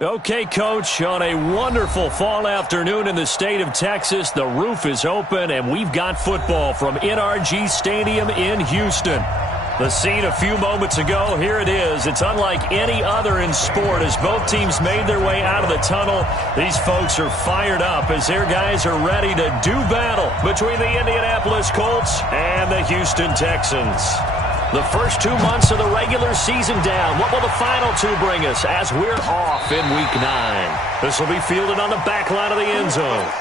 Okay, Coach, on a wonderful fall afternoon in the state of Texas, the roof is open, and we've got football from NRG Stadium in Houston. The scene a few moments ago, here it is. It's unlike any other in sport as both teams made their way out of the tunnel. These folks are fired up as their guys are ready to do battle between the Indianapolis Colts and the Houston Texans. The first 2 months of the regular season down. What will the final two bring us as we're off in Week 9? This will be fielded on the back line of the end zone.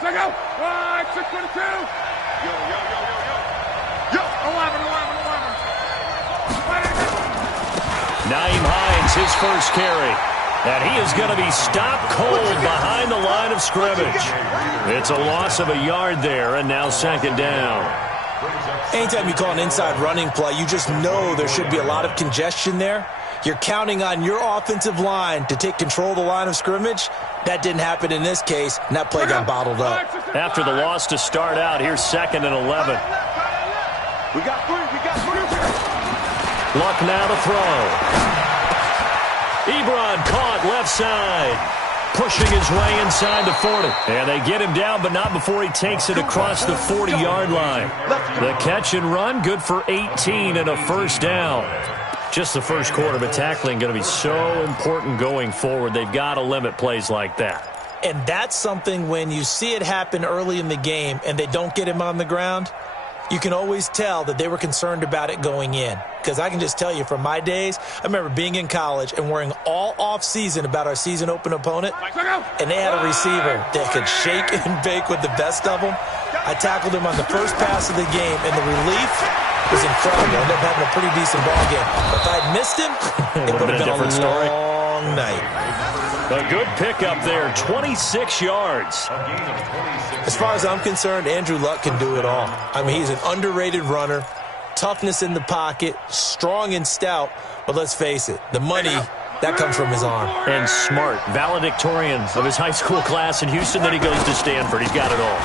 Check out. 622. Yo. 11. Naeem Hines, his first carry. And he is going to be stopped cold behind the line of scrimmage. It's a loss of a yard there, and now second down. Anytime you call an inside running play, you just know there should be a lot of congestion there. You're counting on your offensive line to take control of the line of scrimmage. That didn't happen in this case, and that play got bottled up. After the loss to start out, here's 2nd and 11. We got three. Luck now to throw. Ebron caught left side. Pushing his way inside the 40. And they get him down, but not before he takes it across the 40-yard line. The catch and run, good for 18 and a first down. Just the first quarter, but tackling going to be so important going forward. They've got to limit plays like that. And that's something when you see it happen early in the game and they don't get him on the ground, you can always tell that they were concerned about it going in. Because I can just tell you from my days, I remember being in college and worrying all off-season about our season open opponent, and they had a receiver that could shake and bake with the best of them. I tackled him on the first pass of the game, and the relief was incredible. I ended up having a pretty decent ball game. If I had missed him, it would have been a different long night. A good pickup there, 26 yards. As far as I'm concerned, Andrew Luck can do it all. I mean, he's an underrated runner, toughness in the pocket, strong and stout, but let's face it, the money, that comes from his arm. And smart, valedictorian of his high school class in Houston, then he goes to Stanford. He's got it all.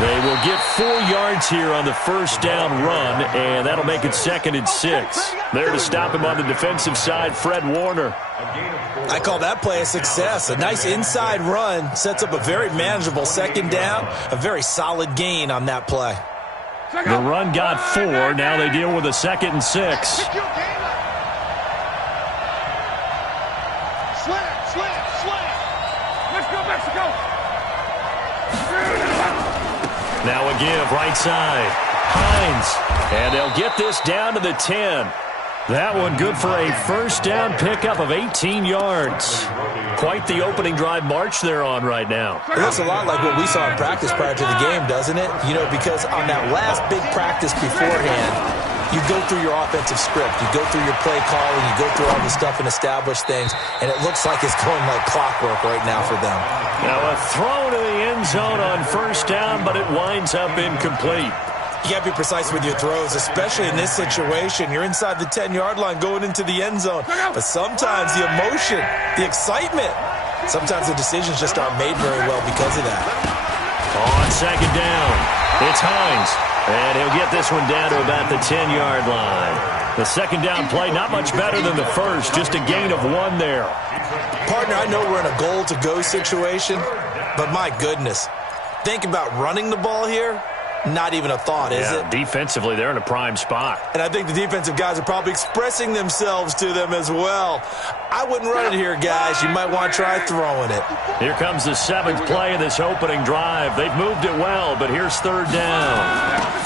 They will get 4 yards here on the first down run, and that'll make it 2nd and 6. There to stop him on the defensive side, Fred Warner. I call that play a success. A nice inside run sets up a very manageable second down, a very solid gain on that play. The run got 4. Now they deal with a 2nd and 6. Slant. Let's go, Mexico. Now a give, right side. Hines. And they'll get this down to the 10. That one good for a first down pickup of 18 yards. Quite the opening drive march they're on right now. It looks a lot like what we saw in practice prior to the game, doesn't it? You know, because on that last big practice beforehand, you go through your offensive script. You go through your play calling. You go through all the stuff and establish things. And it looks like it's going like clockwork right now for them. Now a throw to the end zone on first down, but it winds up incomplete. You got to be precise with your throws, especially in this situation. You're inside the 10-yard line going into the end zone. But sometimes the emotion, the excitement, sometimes the decisions just aren't made very well because of that. On second down, it's Hines. And he'll get this one down to about the 10-yard line. The second down play, not much better than the first, just a gain of 1 there. Partner, I know we're in a goal-to-go situation, but my goodness, think about running the ball here. Not even a thought, is it? Defensively, they're in a prime spot. And I think the defensive guys are probably expressing themselves to them as well. I wouldn't run it here, guys. You might want to try throwing it. Here comes the 7th play of this opening drive. They've moved it well, but here's third down.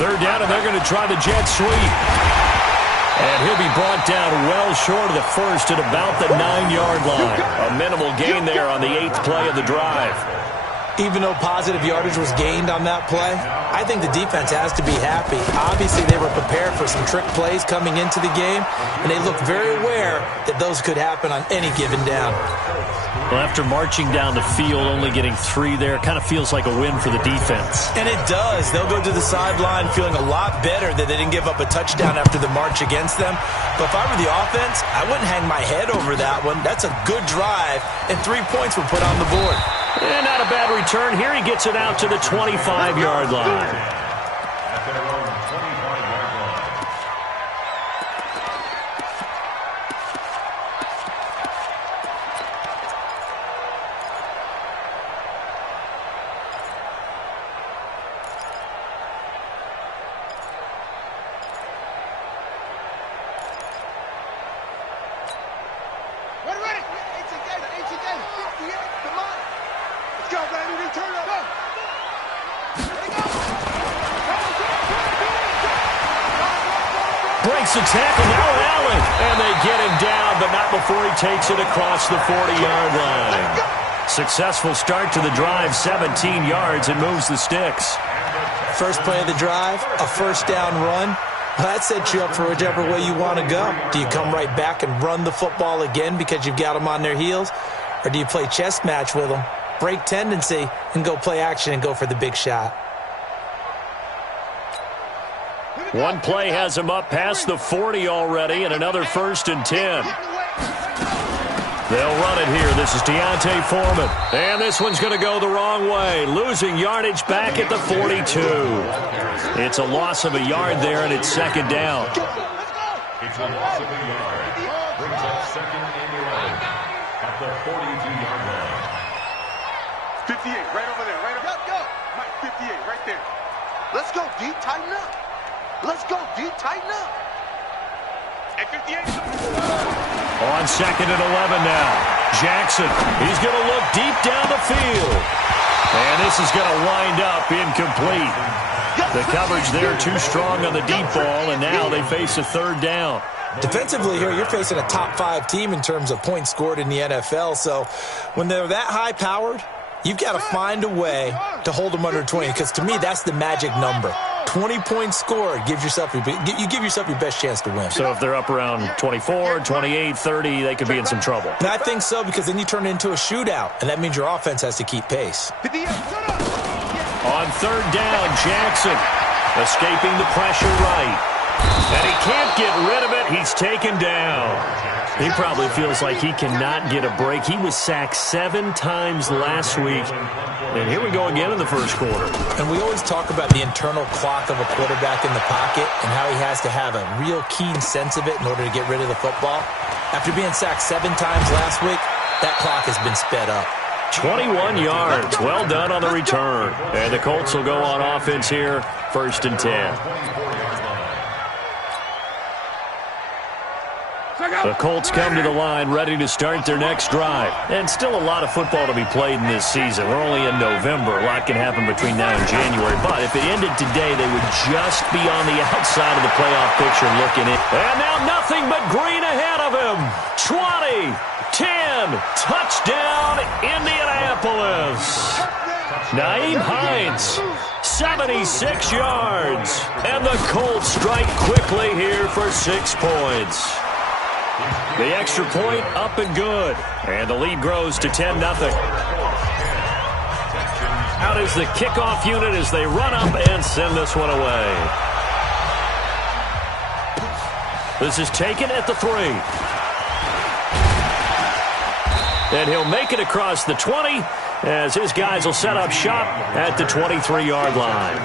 Third down, and they're going to try the jet sweep. And he'll be brought down well short of the first at about the 9-yard line. A minimal gain there on the 8th play of the drive. Even though positive yardage was gained on that play, I think the defense has to be happy. Obviously, they were prepared for some trick plays coming into the game, and they looked very aware that those could happen on any given down. Well, after marching down the field, only getting 3 there, kind of feels like a win for the defense. And it does. They'll go to the sideline feeling a lot better that they didn't give up a touchdown after the march against them. But if I were the offense, I wouldn't hang my head over that one. That's a good drive, and 3 points were put on the board. And not a bad return. Here he gets it out to the 25-yard line. Breaks the tackle, now Allen. And they get him down, but not before he takes it across the 40-yard line. Successful start to the drive, 17 yards, and moves the sticks. First play of the drive, a first down run. That sets you up for whichever way you want to go. Do you come right back and run the football again because you've got them on their heels? Or do you play chess match with them, break tendency, and go play action and go for the big shot? One play has him up past the 40 already, and another 1st and 10. They'll run it here. This is Deontay Foreman. And this one's going to go the wrong way, losing yardage back at the 42. It's a loss of a yard there, and it's 2nd down. It's a loss of a yard. Brings up 2nd and 11 at the 42-yard line. 58, right over there, right over there. Go. Mike, 58, right there. Let's go, D. Tighten up. Let's go, D. Tighten up. At 58. On 2nd and 11 now. Jackson, he's going to look deep down the field. And this is going to wind up incomplete. The coverage there too strong on the deep ball, and now they face a 3rd down. Defensively here, you're facing a top 5 team in terms of points scored in the NFL. So when they're that high-powered, you've got to find a way to hold them under 20, because to me, that's the magic number. 20 points scored gives yourself you give yourself your best chance to win. So if they're up around 24, 28, 30, they could be in some trouble. And I think so, because then you turn it into a shootout, and that means your offense has to keep pace. On 3rd down, Jackson escaping the pressure right. And he can't get rid of it. He's taken down. He probably feels like he cannot get a break. He was sacked 7 times last week. And here we go again in the 1st quarter. And we always talk about the internal clock of a quarterback in the pocket and how he has to have a real keen sense of it in order to get rid of the football. After being sacked 7 times last week, that clock has been sped up. 21 yards. Well done on the return. And the Colts will go on offense here, 1st and 10. The Colts come to the line ready to start their next drive. And still a lot of football to be played in this season. We're only in November. A lot can happen between now and January. But if it ended today, they would just be on the outside of the playoff picture looking in. And now nothing but green ahead of him. 20, 10, touchdown Indianapolis. Naeem Hines, 76 yards. And the Colts strike quickly here for 6 points. The extra point up and good. And the lead grows to 10-0. Out is the kickoff unit as they run up and send this one away. This is taken at the 3. And he'll make it across the 20 as his guys will set up shop at the 23-yard line.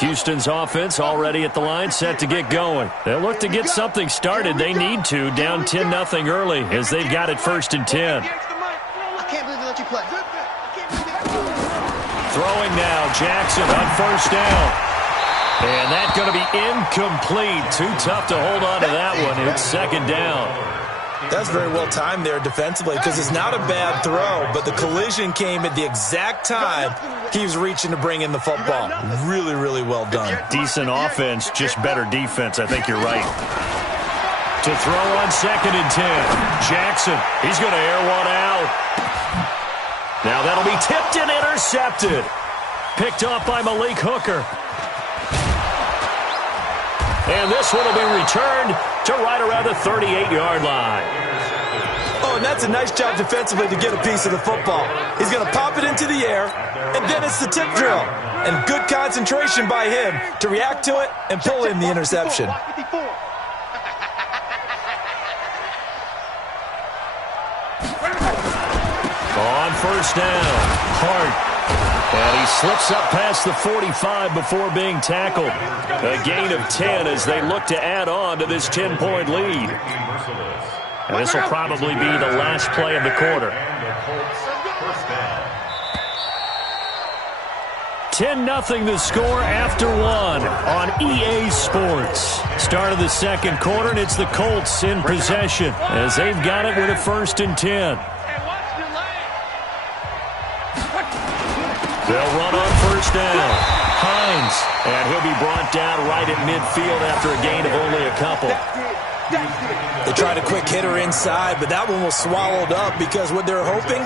Houston's offense already at the line, set to get going. They'll look to get something started. They need to, down 10-0 early, as they've got it 1st and 10. I can't believe they let you play. Throwing now, Jackson on 1st down. And that's going to be incomplete. Too tough to hold on to that one. It's 2nd down. That's very well timed there defensively because it's not a bad throw, but the collision came at the exact time he was reaching to bring in the football. Really, really well done. Decent offense, just better defense. I think you're right. To throw on 2nd and 10. Jackson, he's going to air one out. Now that'll be tipped and intercepted. Picked off by Malik Hooker. And this one will be returned to right around the 38-yard line. Oh, and that's a nice job defensively to get a piece of the football. He's going to pop it into the air, and then it's the tip drill. And good concentration by him to react to it and pull in the interception. On 1st down, Hart. And he slips up past the 45 before being tackled. A gain of 10 as they look to add on to this 10-point lead. And this will probably be the last play of the quarter. 10-0 the score after one on EA Sports. Start of the 2nd quarter, and it's the Colts in possession as they've got it with a 1st and 10. They'll run on 1st down. Hines, and he'll be brought down right at midfield after a gain of only a couple. They tried a quick hitter inside, but that one was swallowed up because what they're hoping,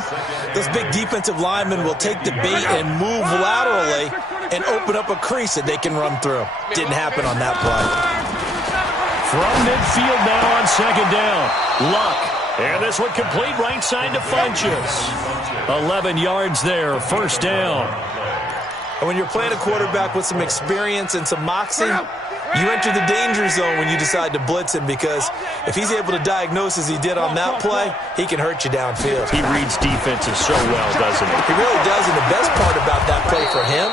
those big defensive linemen will take the bait and move laterally and open up a crease that they can run through. Didn't happen on that play. From midfield now on 2nd down. Luck. And this one complete right side to Funchess. 11 yards there, 1st down. And when you're playing a quarterback with some experience and some moxie, you enter the danger zone when you decide to blitz him because if he's able to diagnose as he did on that play, he can hurt you downfield. He reads defenses so well, doesn't he? He really does, and the best part about that play for him,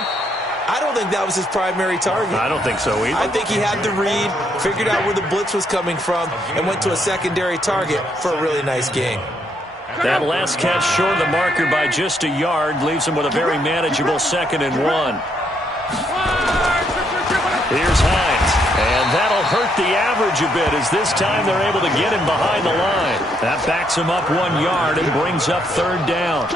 I don't think that was his primary target. I don't think so either. I think he had the read, figured out where the blitz was coming from, and went to a secondary target for a really nice gain. That last catch short of the marker by just a yard leaves him with a very manageable 2nd and 1. Here's Hines, and that'll hurt the average a bit as this time they're able to get him behind the line. That backs him up 1 yard and brings up 3rd down.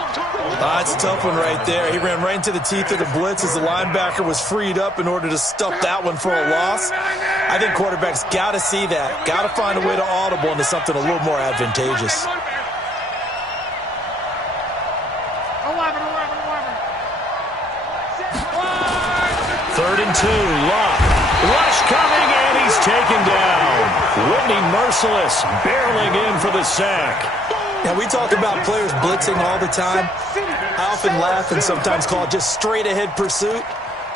That's a tough one right there. He ran right into the teeth of the blitz as the linebacker was freed up in order to stuff that one for a loss. I think quarterbacks got to see that, got to find a way to audible into something a little more advantageous. 3rd and 2, Luck. Rush coming, and he's taken down. Whitney Merciless barreling in for the sack. Now, we talk about players blitzing all the time. I often laugh and sometimes call it just straight-ahead pursuit.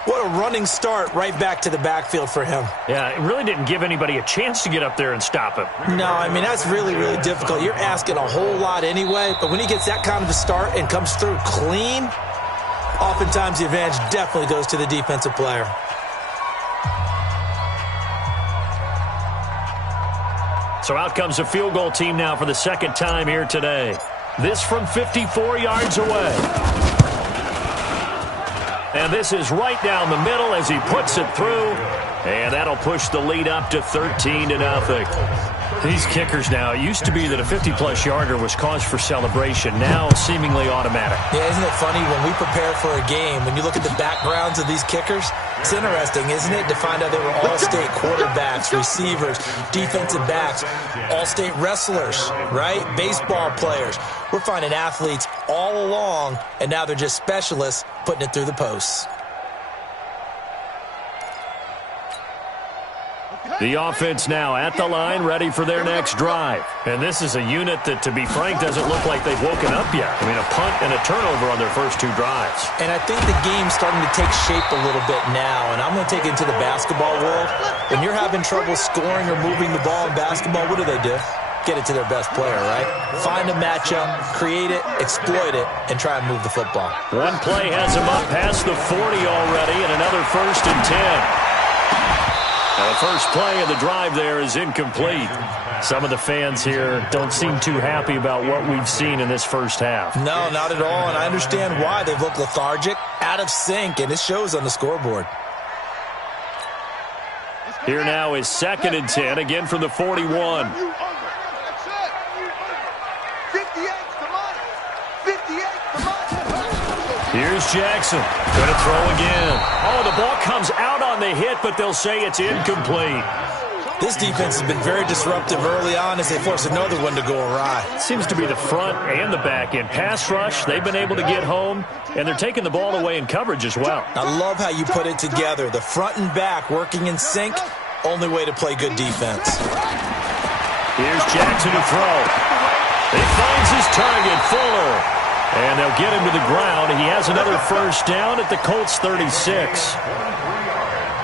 What a running start right back to the backfield for him. Yeah, it really didn't give anybody a chance to get up there and stop him. No, I mean, that's really, really difficult. You're asking a whole lot anyway, but when he gets that kind of a start and comes through clean, oftentimes the advantage definitely goes to the defensive player. So out comes a field goal team now for the 2nd time here today. This from 54 yards away. And this is right down the middle as he puts it through. And that'll push the lead up to 13-0. These kickers now, it used to be that a 50-plus yarder was cause for celebration. Now seemingly automatic. Yeah, isn't it funny when we prepare for a game, when you look at the backgrounds of these kickers, it's interesting, isn't it, to find out they were all-state quarterbacks, receivers, defensive backs, all-state wrestlers, right? Baseball players. We're finding athletes all along, and now they're just specialists putting it through the posts. The offense now at the line, ready for their next drive. And this is a unit that, to be frank, doesn't look like they've woken up yet. I mean, a punt and a turnover on their first 2 drives. And I think the game's starting to take shape a little bit now, and I'm going to take it into the basketball world. When you're having trouble scoring or moving the ball in basketball, what do? Get it to their best player, right? Find a matchup, create it, exploit it, and try and move the football. One play has him up past the 40 already, and another 1st and 10. Now, the first play of the drive there is incomplete. Some of the fans here don't seem too happy about what we've seen in this first half. No, not at all, and I understand why. They've looked lethargic, out of sync, and it shows on the scoreboard. Here now is 2nd and 10, again from the 41. Here's Jackson. Going to throw again. Oh, the ball comes out on the hit, but they'll say it's incomplete. This defense has been very disruptive early on as they force another one to go awry. Seems to be the front and the back end. Pass rush, they've been able to get home, and they're taking the ball away in coverage as well. I love how you put it together. The front and back working in sync, only way to play good defense. Here's Jackson to throw. He finds his target, Fuller. And they'll get him to the ground. He has another first down at the Colts 36.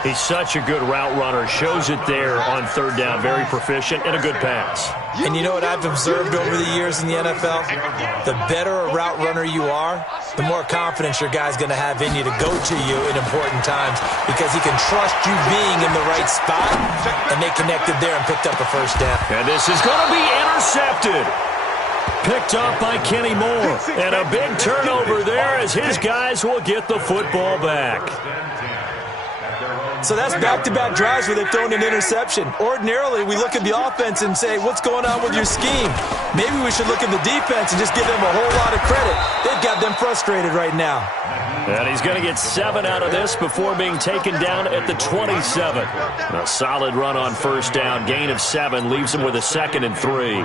He's such a good route runner. Shows it there on third down. Very proficient and a good pass. And you know what I've observed over the years in the NFL? The better a route runner you are, the more confidence your guy's going to have in you to go to you in important times because he can trust you being in the right spot, and they connected there and picked up a first down. And this is going to be intercepted. Picked up by Kenny Moore. And a big turnover there as his guys will get the football back. So that's back-to-back drives where they've thrown an interception. Ordinarily, we look at the offense and say, what's going on with your scheme? Maybe we should look at the defense and just give them a whole lot of credit. They've got them frustrated right now. And he's going to get 7 out of this before being taken down at the 27. A solid run on first down. Gain of 7 leaves him with a 2nd and 3.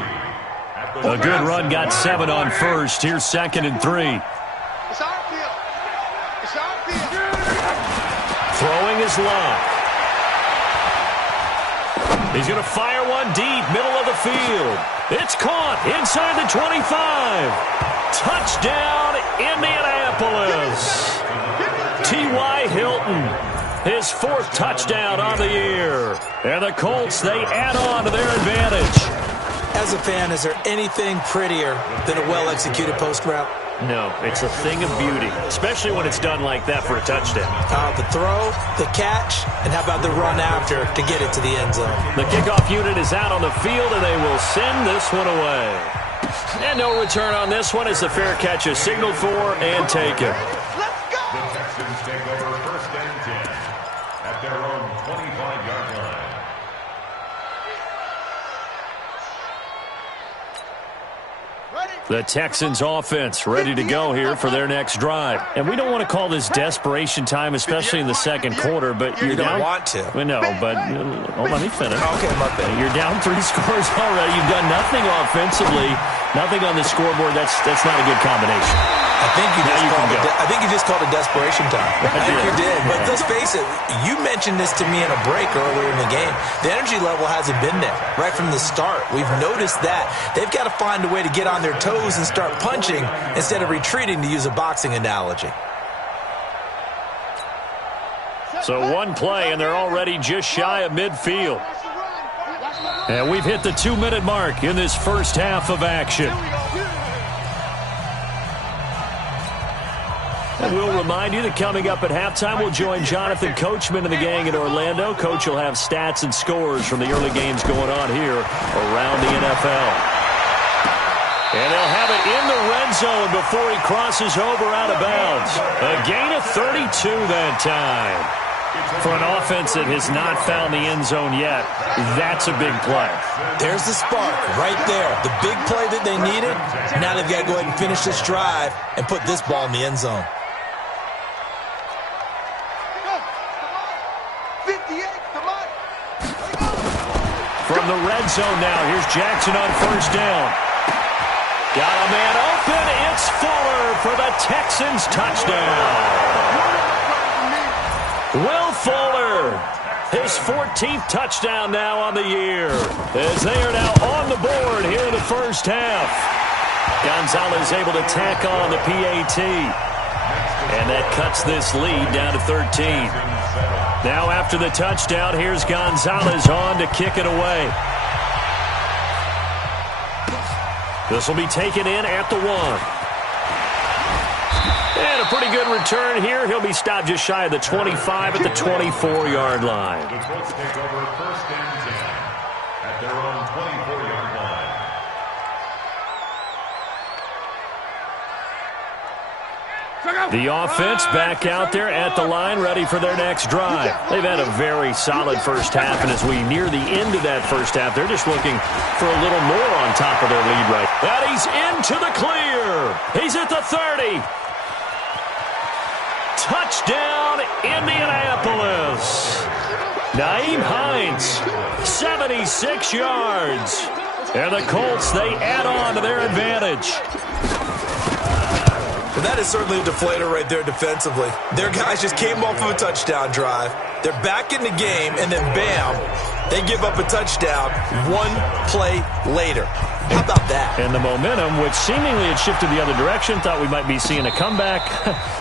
A good run got 7 on first. Here's 2nd and 3. It's our field. It's our field. Throwing his lock. He's going to fire one deep, middle of the field. It's caught inside the 25. Touchdown, Indianapolis. T.Y. Hilton, his 4th touchdown on the year. And the Colts, they add on to their advantage. As a fan, is there anything prettier than a well-executed post route? No, it's a thing of beauty, especially when it's done like that for a touchdown. The throw, the catch, and how about the run after to get it to the end zone? The kickoff unit is out on the field, and they will send this one away. And no return on this one as the fair catch is signaled for and taken. Let's go. The Texans take over 1st and 10 at their own 25-yard line. The Texans offense ready to go here for their next drive. And we don't want to call this desperation time, especially in the second quarter, but you're down. You don't want to. We know, but let me finish. Okay, my bad. You're down 3 scores already. You've done nothing offensively, nothing on the scoreboard. That's not a good combination. I think you just called it desperation time. I think you did. But let's face it, you mentioned this to me in a break earlier in the game. The energy level hasn't been there right from the start. We've noticed that. They've got to find a way to get on their toes and start punching instead of retreating, to use a boxing analogy. So one play, and they're already just shy of midfield. And we've hit the 2-minute mark in this first half of action. And we'll remind you that coming up at halftime, we'll join Jonathan Coachman and the gang in Orlando. Coach will have stats and scores from the early games going on here around the NFL. And they'll have it in the red zone before he crosses over out of bounds. A gain of 32 that time. For an offense that has not found the end zone yet, that's a big play. There's the spark right there. The big play that they needed. Now they've got to go ahead and finish this drive and put this ball in the end zone. From the red zone now, here's Jackson on first down. Got a man open. It's Fuller for the Texans touchdown. Will Fuller, his 14th touchdown now on the year, as they are now on the board here in the first half. Gonzalez able to tack on the PAT. And that cuts this lead down to 13. Now after the touchdown, here's Gonzalez on to kick it away. This will be taken in at the 1. And a pretty good return here. He'll be stopped just shy of the 25 at the 24-yard line. The Colts take over 1st and 10 at their own 24-yard line. The offense back out there at the line, ready for their next drive. They've had a very solid first half, and as we near the end of that first half, they're just looking for a little more on top of their lead right. And he's into the clear. He's at the 30. Touchdown, Indianapolis. Nyheim Hines, 76 yards. And the Colts, they add on to their advantage. Well, that is certainly a deflator right there defensively. Their guys just came off of a touchdown drive. They're back in the game, and then bam, they give up a touchdown one play later. How about that? And the momentum, which seemingly had shifted the other direction, thought we might be seeing a comeback.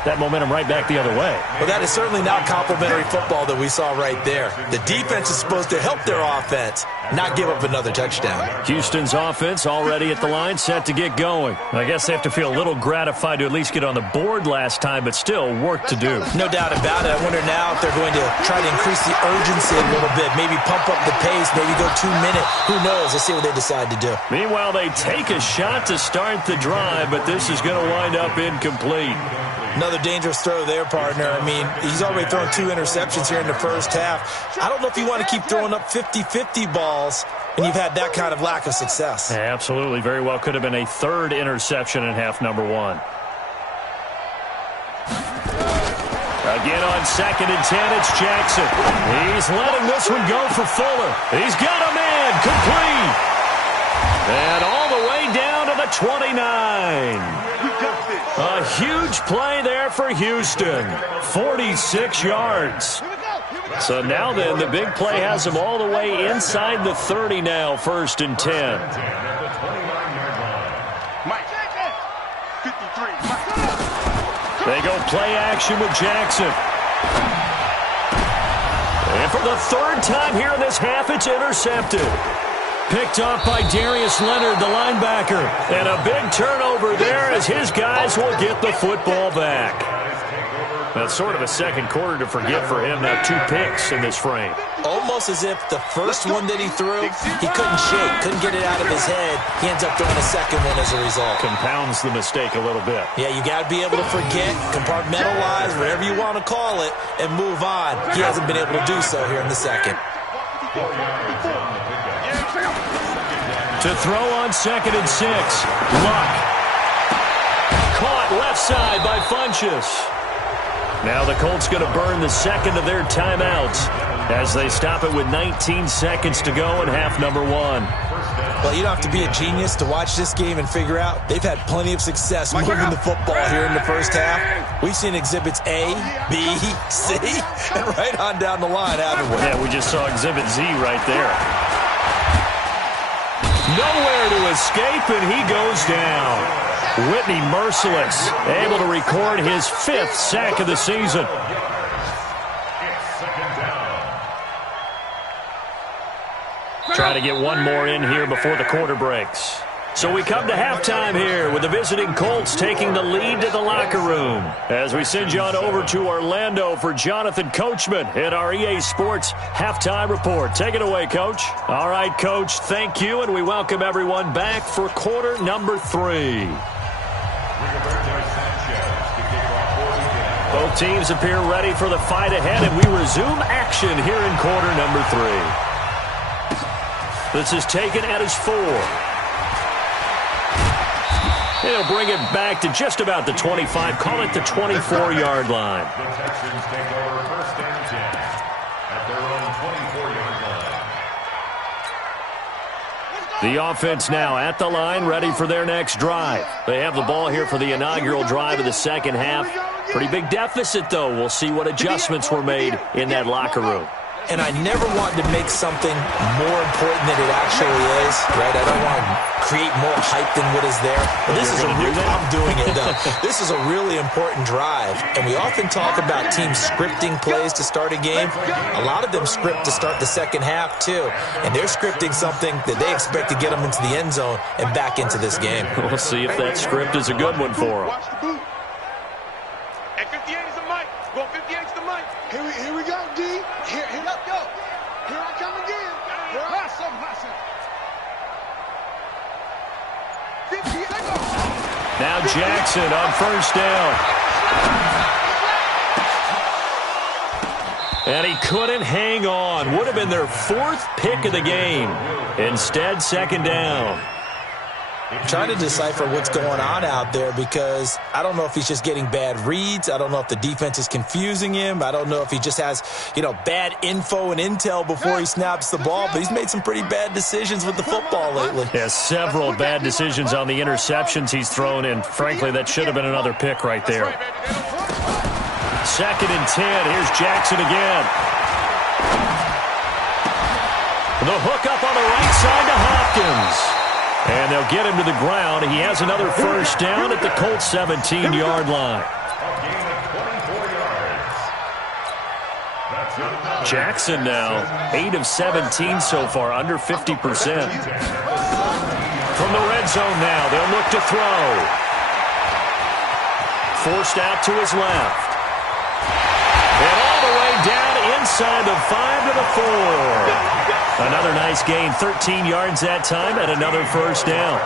That momentum right back the other way. Well, that is certainly not complimentary football that we saw right there. The defense is supposed to help their offense, not give up another touchdown. Houston's offense already at the line, set to get going. I guess they have to feel a little gratified to at least get on the board last time, but still work to do. No doubt about it. I wonder now if they're going to try to increase the urgency a little bit, maybe pump up the pace, maybe go 2 minute. Who knows? Let's see what they decide to do. Meanwhile, they take a shot to start the drive, but this is going to wind up incomplete. Another dangerous throw there, partner. I mean, he's already thrown 2 interceptions here in the first half. I don't know if you want to keep throwing up 50-50 balls, and you've had that kind of lack of success. Yeah, absolutely. Very well could have been a 3rd interception in half number 1. Again on 2nd and 10, it's Jackson. He's letting this one go for Fuller. He's got a man complete. And all the way down to the 29. A huge play there for Houston. 46 yards. So now then, the big play has them all the way inside the 30 now, 1st and 10. They go play action with Jackson. And for the 3rd time here in this half, it's intercepted. Picked off by Darius Leonard, the linebacker. And a big turnover there as his guys will get the football back. That's sort of a second quarter to forget for him. Now 2 picks in this frame. Almost as if the first one that he threw, he couldn't shake, couldn't get it out of his head. He ends up throwing a second one as a result. Compounds the mistake a little bit. Yeah, you got to be able to forget, compartmentalize, whatever you want to call it, and move on. He hasn't been able to do so here in the second. To throw on 2nd and 6. Luck. Caught left side by Funchess. Now the Colts going to burn the 2nd of their timeouts as they stop it with 19 seconds to go in half number 1. Well, you don't have to be a genius to watch this game and figure out they've had plenty of success moving the football here in the first half. We've seen exhibits A, B, C, and right on down the line, haven't we? Yeah, we just saw exhibit Z right there. Nowhere to escape, and he goes down. Whitney merciless, able to record his 5th sack of the season. Try to get one more in here before the quarter breaks. So we come to halftime here with the visiting Colts taking the lead to the locker room. As we send you on over to Orlando for Jonathan Coachman in our EA Sports Halftime Report. Take it away, Coach. All right, Coach, thank you, and we welcome everyone back for quarter number 3. Both teams appear ready for the fight ahead, and we resume action here in quarter number 3. This is taken at his 4. He'll bring it back to just about the 25, call it the 24-yard line. The Texans take over 1st and 10 at their own 24-yard line. The offense now at the line, ready for their next drive. They have the ball here for the inaugural drive of the second half. Pretty big deficit, though. We'll see what adjustments were made in that locker room. And I never want to make something more important than it actually is, right? I don't want to create more hype than what is there. But this is I'm doing it, though. This is a really important drive. And we often talk about teams scripting plays to start a game. A lot of them script to start the second half, too. And they're scripting something that they expect to get them into the end zone and back into this game. We'll see if that script is a good one for them. And 58 is the mic. Go 58 is the mic. Here we go, D. Here, let's go. Here I come again. Hustle. 58, go. Now Jackson on 1st down. And he couldn't hang on. Would have been their 4th pick of the game. Instead, 2nd down. I'm trying to decipher what's going on out there because I don't know if he's just getting bad reads. I don't know if the defense is confusing him. I don't know if he just has, bad info and intel before he snaps the ball. But he's made some pretty bad decisions with the football lately. Yeah, several bad decisions on the interceptions he's thrown, and frankly, that should have been another pick right there. 2nd and 10. Here's Jackson again. The hook up on the right side to Hopkins. And they'll get him to the ground. He has another first down at the Colts 17-yard line. Jackson now 8 of 17 so far, under 50%. From the red zone now, they'll look to throw. Forced out to his left. And all the way down inside the 5 to the 4. Another nice gain, 13 yards that time, and another first down.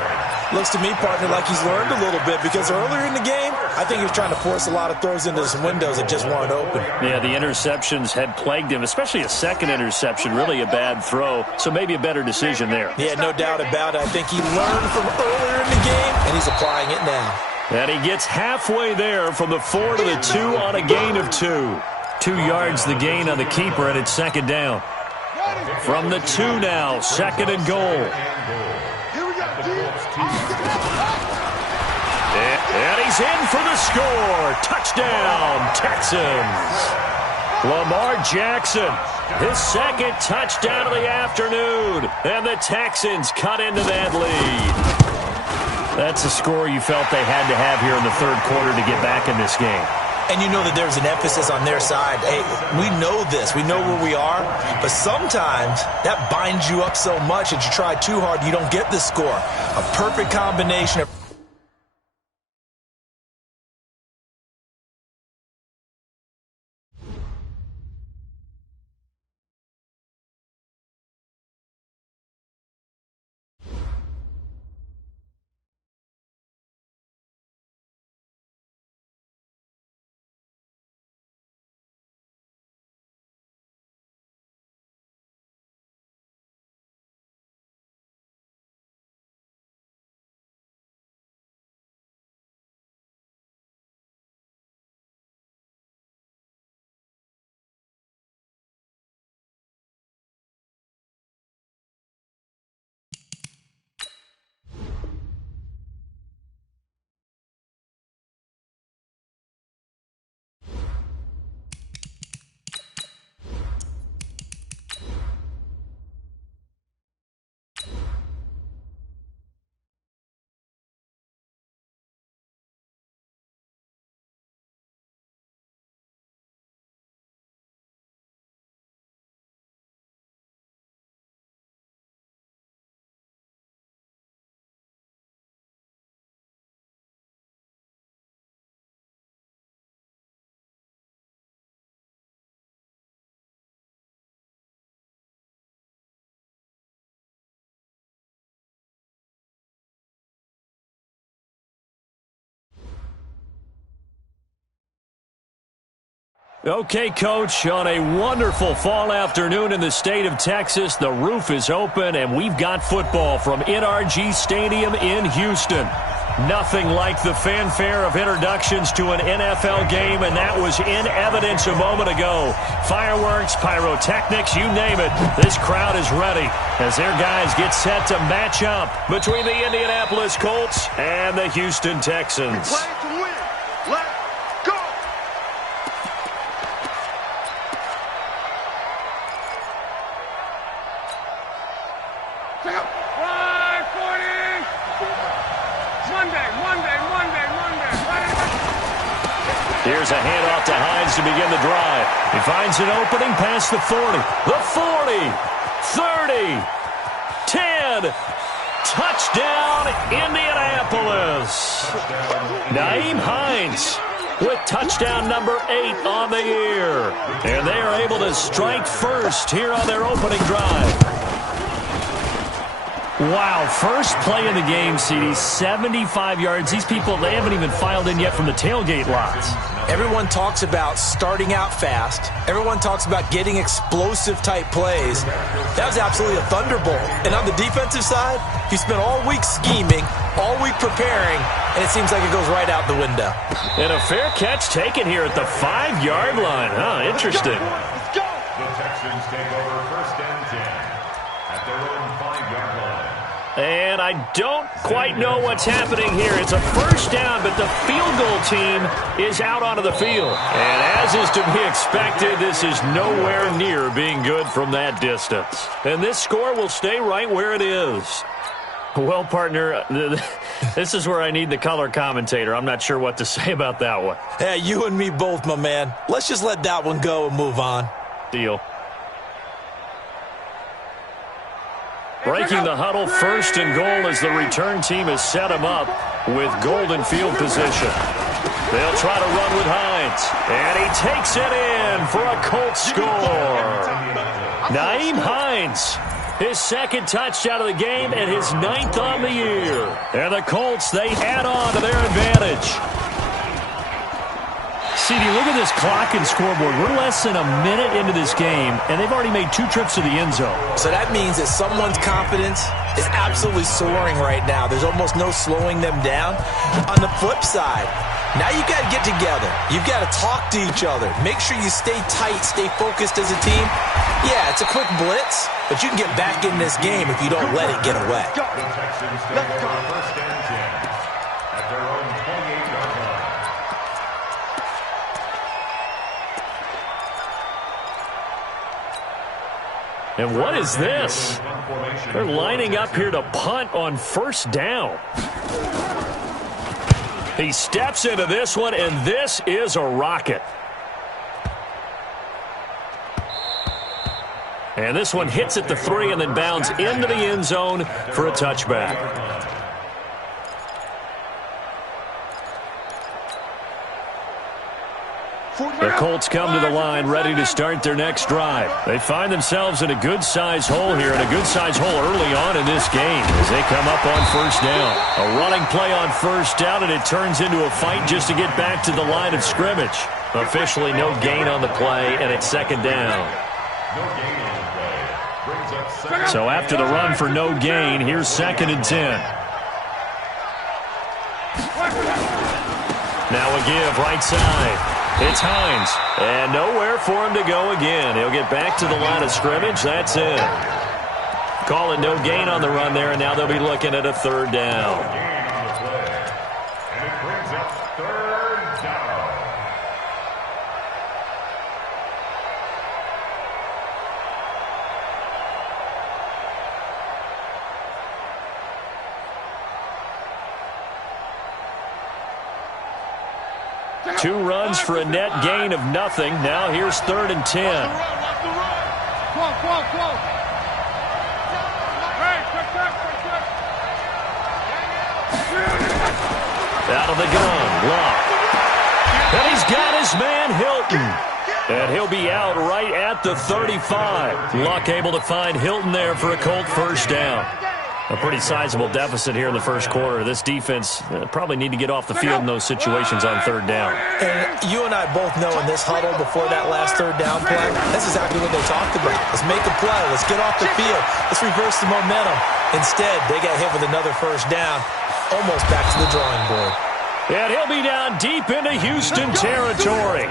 Looks to me, partner, like he's learned a little bit because earlier in the game, I think he was trying to force a lot of throws into some windows that just weren't open. Yeah, the interceptions had plagued him, especially a second interception, really a bad throw, so maybe a better decision there. Yeah, no doubt about it. I think he learned from earlier in the game, and he's applying it now. And he gets halfway there from the 4 to the 2 on a gain of 2. 2 yards the gain on the keeper, and it's 2nd down. From the 2 now, 2nd and goal. And he's in for the score. Touchdown, Texans. Lamar Jackson, his 2nd touchdown of the afternoon. And the Texans cut into that lead. That's a score you felt they had to have here in the 3rd quarter to get back in this game. And you know that there's an emphasis on their side. Hey, we know this. We know where we are. But sometimes that binds you up so much that you try too hard, you don't get the score. A perfect combination of... Okay, Coach, on a wonderful fall afternoon in the state of Texas, the roof is open, and we've got football from NRG Stadium in Houston. Nothing like the fanfare of introductions to an NFL game, and that was in evidence a moment ago. Fireworks, pyrotechnics, you name it. This crowd is ready as their guys get set to match up between the Indianapolis Colts and the Houston Texans. Here's a handoff to Hines to begin the drive. He finds an opening past the 40. The 40. 30. 10. Touchdown, Indianapolis. Nyheim Hines with touchdown number 8 on the year. And they are able to strike first here on their opening drive. Wow, first play of the game, CD, 75 yards. These people, they haven't even filed in yet from the tailgate lots. Everyone talks about starting out fast. Everyone talks about getting explosive-type plays. That was absolutely a thunderbolt. And on the defensive side, he spent all week scheming, all week preparing, and it seems like it goes right out the window. And a fair catch taken here at the 5-yard line. Huh, interesting. The Texans take over first and 10 at their own 5-yard line. And I don't quite know what's happening here. It's a first down, but the field goal team is out onto the field. And as is to be expected, this is nowhere near being good from that distance. And this score will stay right where it is. Well, partner, this is where I need the color commentator. I'm not sure what to say about that one. Yeah, you and me both, my man. Let's just let that one go and move on. Deal. Breaking the huddle, first and goal as the return team has set him up with golden field position. They'll try to run with Hines. And he takes it in for a Colts score. Nyheim Hines, his second touchdown of the game and his 9th on the year. And the Colts, they add on to their advantage. CD, look at this clock and scoreboard. We're less than a minute into this game, and they've already made 2 trips to the end zone. So that means that someone's confidence is absolutely soaring right now. There's almost no slowing them down. On the flip side, now you've got to get together. You've got to talk to each other. Make sure you stay tight, stay focused as a team. Yeah, it's a quick blitz, but you can get back in this game if you don't let it get away. The Texans take over first and 10 at their own 28-yard line. And what is this? They're lining up here to punt on first down. He steps into this one, and this is a rocket. And this one hits at the 3 and then bounds into the end zone for a touchback. The Colts come to the line ready to start their next drive. They find themselves in a good-sized hole here, and a good-sized hole early on in this game as they come up on first down. A running play on first down, and it turns into a fight just to get back to the line of scrimmage. Officially no gain on the play, and it's second down. No gain on the play. Brings up second. So after the run for no gain, here's second and 10. Now a give right side. It's Hines, and nowhere for him to go again. He'll get back to the line of scrimmage. That's it. Call it no gain on the run there, and now they'll be looking at a third down. No gain on the play. And it brings up third down. Two runs for a net gain of nothing. Now here's third and 10. Out of the gun, Locke. And he's got his man, Hilton. And he'll be out right at the 35. Luck able to find Hilton there for a Colt first down. A pretty sizable deficit here in the first quarter. This defense probably need to get off the field in those situations on third down. And you and I both know in this huddle before that last third down play, that's exactly what they talked about. Let's make a play. Let's get off the field. Let's reverse the momentum. Instead, they got hit with another first down, almost back to the drawing board. And he'll be down deep into Houston territory.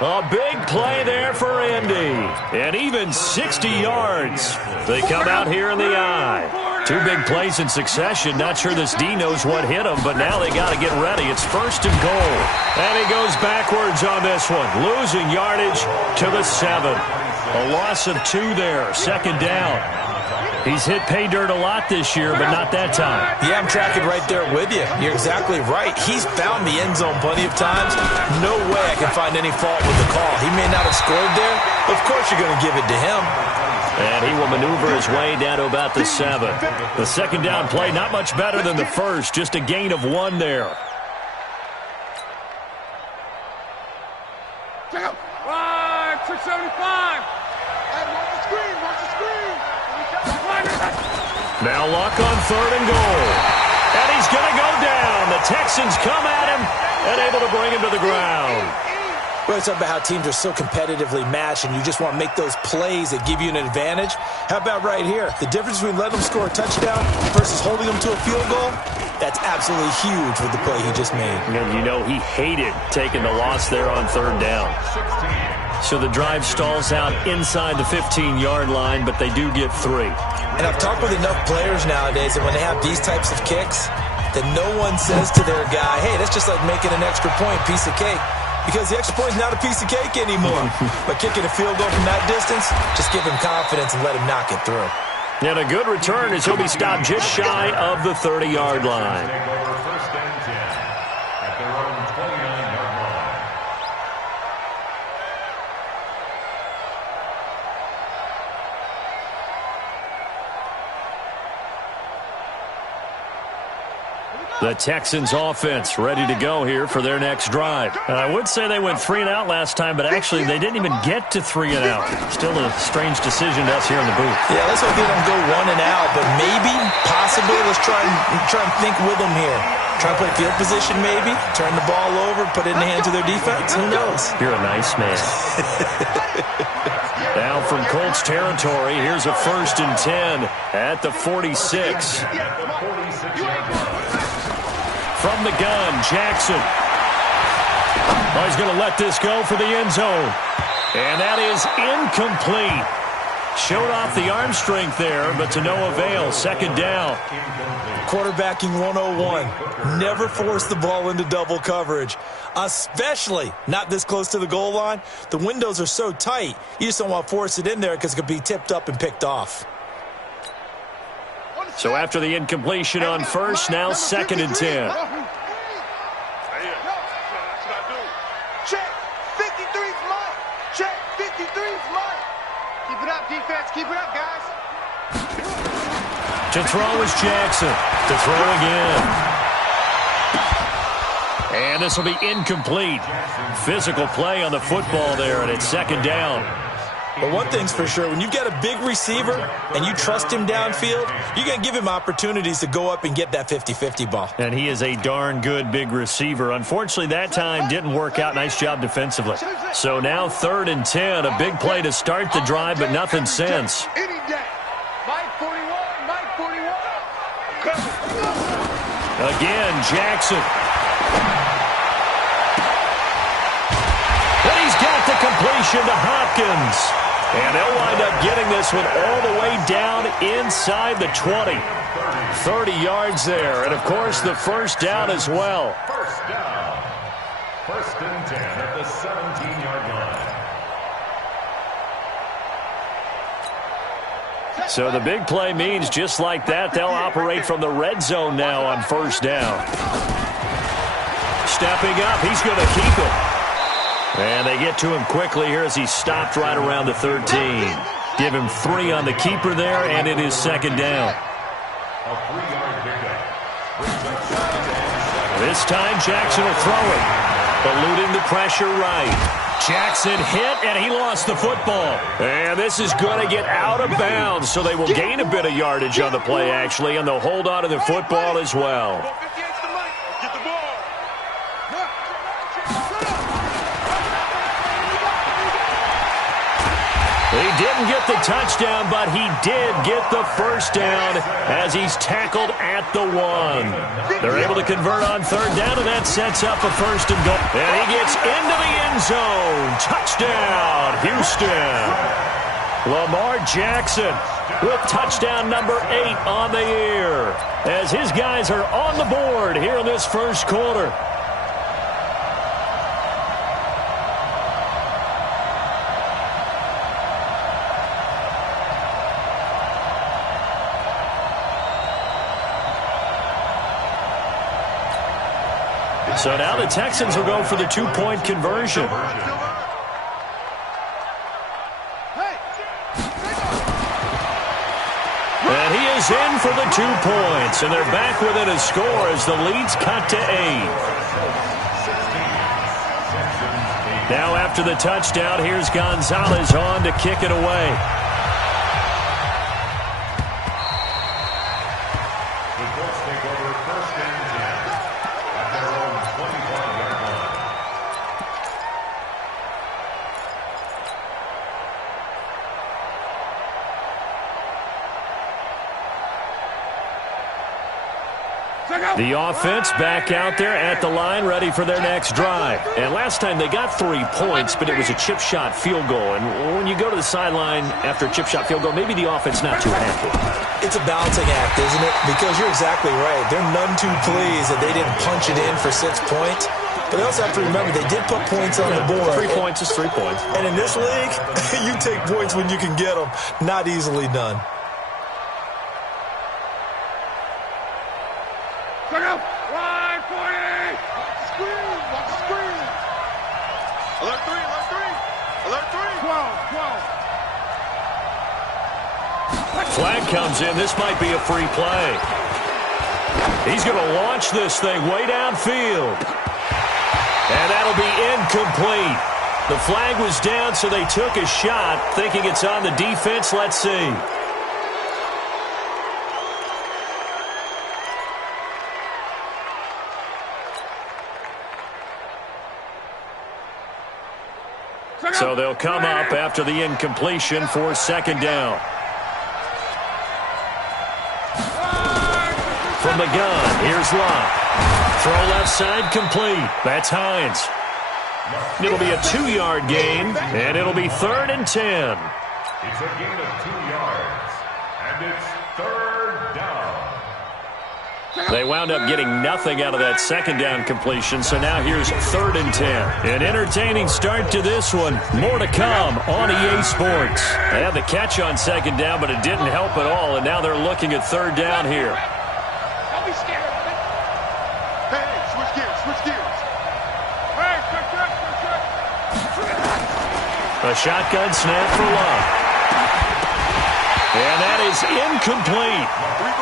A big play there for Indy. And even 60 yards. They come out here in the eye. Two big plays in succession. Not sure this D knows what hit him, but now they got to get ready. It's first and goal. And he goes backwards on this one, losing yardage to the 7. A loss of 2 there. Second down. He's hit pay dirt a lot this year, but not that time. Yeah, I'm tracking right there with you. You're exactly right. He's found the end zone plenty of times. No way I can find any fault with the call. He may not have scored there. Of course you're going to give it to him. And he will maneuver his way down to about the 7. The second down play, not much better than the first. Just a gain of 1 there. Check out. 675. Now luck on 3rd and goal. And he's going to go down. The Texans come at him and able to bring him to the ground. Well, it's about how teams are so competitively matched, and you just want to make those plays that give you an advantage. How about right here? The difference between letting them score a touchdown versus holding them to a field goal, that's absolutely huge with the play he just made. And you know he hated taking the loss there on 3rd down. So the drive stalls out inside the 15-yard line, but they do get 3. And I've talked with enough players nowadays that when they have these types of kicks, that no one says to their guy, hey, that's just like making an extra point, piece of cake. Because the extra point is not a piece of cake anymore. But kicking a field goal from that distance, just give him confidence and let him knock it through. And a good return as he'll be stopped just shy of the 30-yard line. Take over 1st and 10 at their own 29-yard line. The Texans offense ready to go here for their next drive. And I would say they went 3 and out last time, but actually they didn't even get to 3 and out. Still a strange decision to us here in the booth. Yeah, let's hope they don't go 1 and out, but maybe, possibly, let's try and think with them here. Try and play field position maybe, turn the ball over, put it in the hands of their defense. Who knows? You're a nice man. Now from Colts territory, here's a 1st and 10 at the 46. From the gun, Jackson. Oh, he's going to let this go for the end zone. And that is incomplete. Showed off the arm strength there, but to no avail. 2nd down. Quarterbacking 101. Never force the ball into double coverage, especially not this close to the goal line. The windows are so tight, you just don't want to force it in there because it could be tipped up and picked off. So after the incompletion on 1st, now 2nd and 10. Check. 53's mine. Check. 53's mine. Keep it up, defense. Keep it up, guys. To throw is Jackson. To throw again. And this will be incomplete. Physical play on the football there, and it's 2nd down. But one thing's for sure, when you've got a big receiver and you trust him downfield, you're going to give him opportunities to go up and get that 50-50 ball. And he is a darn good big receiver. Unfortunately, that time didn't work out. Nice job defensively. So now 3rd and 10, a big play to start the drive, but nothing since. Mike 41, Mike 41. Again, Jackson. And he's got the completion to Hopkins. And they'll wind up getting this one all the way down inside the 20. 30 yards there. And, of course, the 1st down as well. 1st down. 1st and 10 at the 17-yard line. So the big play means just like that, they'll operate from the red zone now on 1st down. Stepping up, he's going to keep it. And they get to him quickly here as he's stopped right around the 13. Give him 3 on the keeper there, and it is 2nd down. A 3-yard pickup. This time Jackson will throw it. Eluding the pressure right. Jackson hit, and he lost the football. And this is going to get out of bounds, so they will gain a bit of yardage on the play, actually, and they'll hold on to the football as well. Get the ball. He didn't get the touchdown, but he did get the 1st down as he's tackled at the 1. They're able to convert on 3rd down, and that sets up a 1st and goal. And he gets into the end zone. Touchdown, Houston. Lamar Jackson with touchdown number 8 on the year as his guys are on the board here in this 1st quarter. So now the Texans will go for the 2-point conversion. And he is in for the 2 points. And they're back within a score as the lead's cut to 8. Now after the touchdown, here's Gonzalez on to kick it away. The offense back out there at the line, ready for their next drive. And last time they got 3 points, but it was a chip shot field goal. And when you go to the sideline after a chip shot field goal, maybe the offense not too happy. It's a balancing act, isn't it? Because you're exactly right. They're none too pleased that they didn't punch it in for 6 points. But they also have to remember they did put points on the board. 3 points is 3 points. And in this league, you take points when you can get them. Not easily done. Check out. 140. Screen. Watch the screen. Alert 3. Alert 3. Alert 3. 12. Flag comes in. This might be a free play. He's going to launch this thing way downfield. And that'll be incomplete. The flag was down, so they took a shot, thinking it's on the defense. Let's see. So they'll come up after the incompletion for 2nd down. From the gun, here's Locke. Throw left side complete. That's Hines. It'll be a 2-yard gain, and it'll be 3rd and 10. It's a gain of 2 yards, and it's 3rd down. They wound up getting nothing out of that 2nd down completion, so now here's 3rd and 10. An entertaining start to this one. More to come on EA Sports. They had the catch on 2nd down, but it didn't help at all, and now they're looking at 3rd down here. Don't be scared. Hey, switch gears. Switch gears. Hey, switch gears. A shotgun snap for Love. And that is incomplete.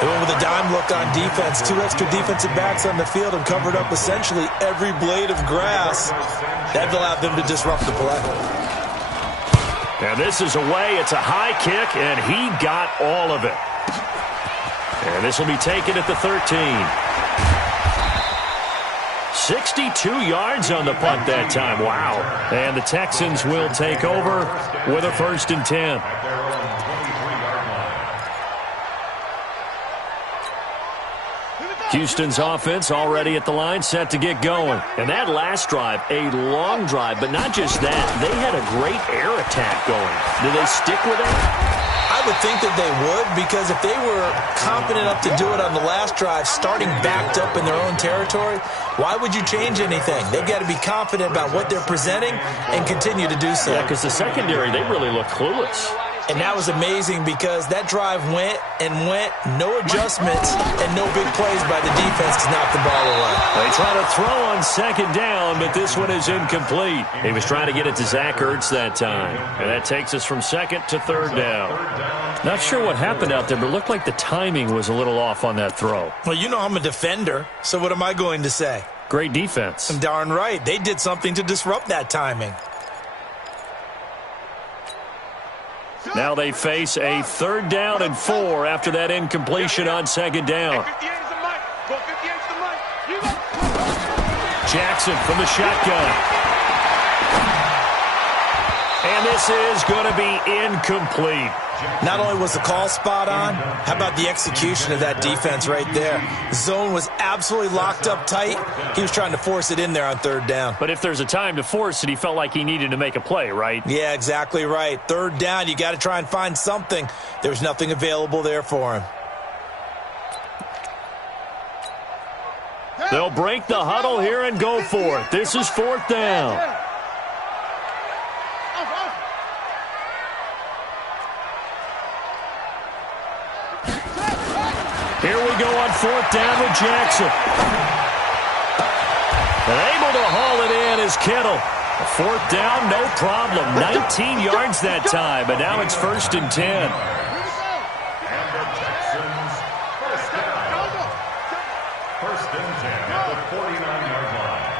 They went with a dime look on defense. 2 extra defensive backs on the field and covered up essentially every blade of grass. That allowed them to disrupt the play. And this is away. It's a high kick, and he got all of it. And this will be taken at the 13. 62 yards on the punt that time. Wow. And the Texans will take over with a 1st and 10. Houston's offense already at the line, set to get going. And that last drive, a long drive, but not just that. They had a great air attack going. Do they stick with it? I would think that they would, because if they were confident enough to do it on the last drive, starting backed up in their own territory, why would you change anything? They've got to be confident about what they're presenting and continue to do so. Yeah, because the secondary, they really look clueless. And that was amazing because that drive went and went, no adjustments, and no big plays by the defense to knock the ball away. They try to throw on 2nd down, but this one is incomplete. He was trying to get it to Zach Ertz that time. And that takes us from 2nd to 3rd down. Not sure what happened out there, but it looked like the timing was a little off on that throw. Well, you know I'm a defender, so what am I going to say? Great defense. I'm darn right. They did something to disrupt that timing. Now they face a 3rd down and 4 after that incompletion on 2nd down. Jackson from the shotgun. And this is going to be incomplete. Not only was the call spot on, how about the execution of that defense right there? Zone was absolutely locked up tight. He was trying to force it in there on 3rd down. But if there's a time to force it, he felt like he needed to make a play, right? Yeah, exactly right. 3rd down, you got to try and find something. There's nothing available there for him. They'll break the huddle here and go for it. This is 4th down. Here we go on 4th down with Jackson. And able to haul it in is Kittle. 4th down, no problem. 19 yards that time, but now it's 1st and 10. And the Texans, 1st down. 1st and 10 at the 49-yard line.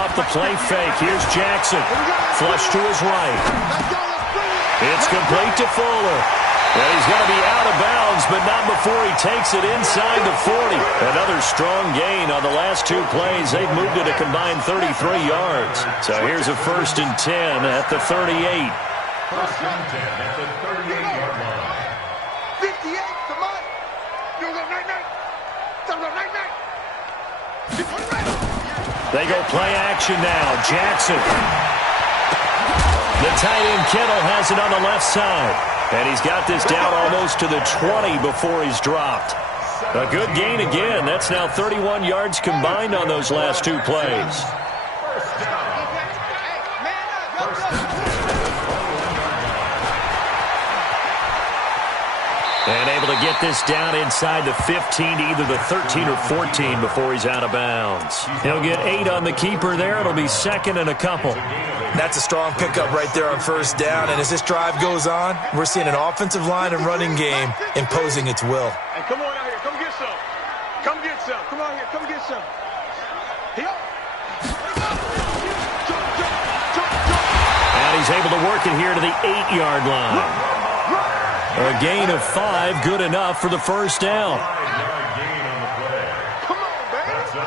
Off the play fake, here's Jackson. Flush to his right. It's complete to Fuller. And he's going to be out of bounds, but not before he takes it inside the 40. Another strong gain on the last 2 plays. They've moved it a combined 33 yards. So here's a 1st and 10 at the 38. 1st and 10 at the 38-yard line. somebody. They go play action now. Jackson. The tight end Kittle has it on the left side. And he's got this down almost to the 20 before he's dropped. A good gain again. That's now 31 yards combined on those last two plays. And able to get this down inside the 15 to either the 13 or 14 before he's out of bounds. He'll get 8 on the keeper there. It'll be second and a couple. That's a strong pickup right there on first down. And as this drive goes on, we're seeing an offensive line and running game imposing its will. Hey, come on out here. Come get some. Come get some. Come on here. Come get some. Here. And he's able to work it here to the 8-yard line. A gain of 5, good enough for the first down. Come on, baby. Let's go.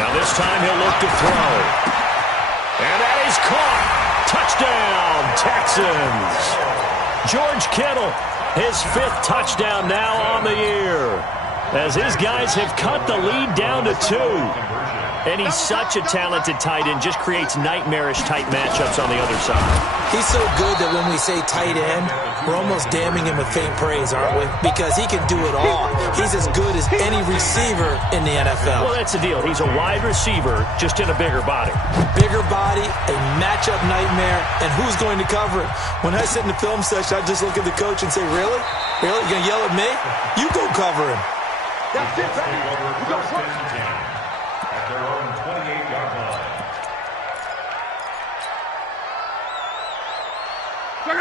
Now this time he'll look to throw. And that is caught. Touchdown, Texans. George Kittle, his 5th touchdown now on the year. As his guys have cut the lead down to 2. And he's such a talented tight end, just creates nightmarish-type matchups on the other side. He's so good that when we say tight end, we're almost damning him with faint praise, aren't we? Because he can do it all. He's as good as any receiver in the NFL. Well, that's the deal. He's a wide receiver, just in a bigger body. Bigger body, a matchup nightmare, and who's going to cover it? When I sit in the film session, I just look at the coach and say, really? Really? You're going to yell at me? You go cover him. That's it, baby. We go first. At their own 28-yard line.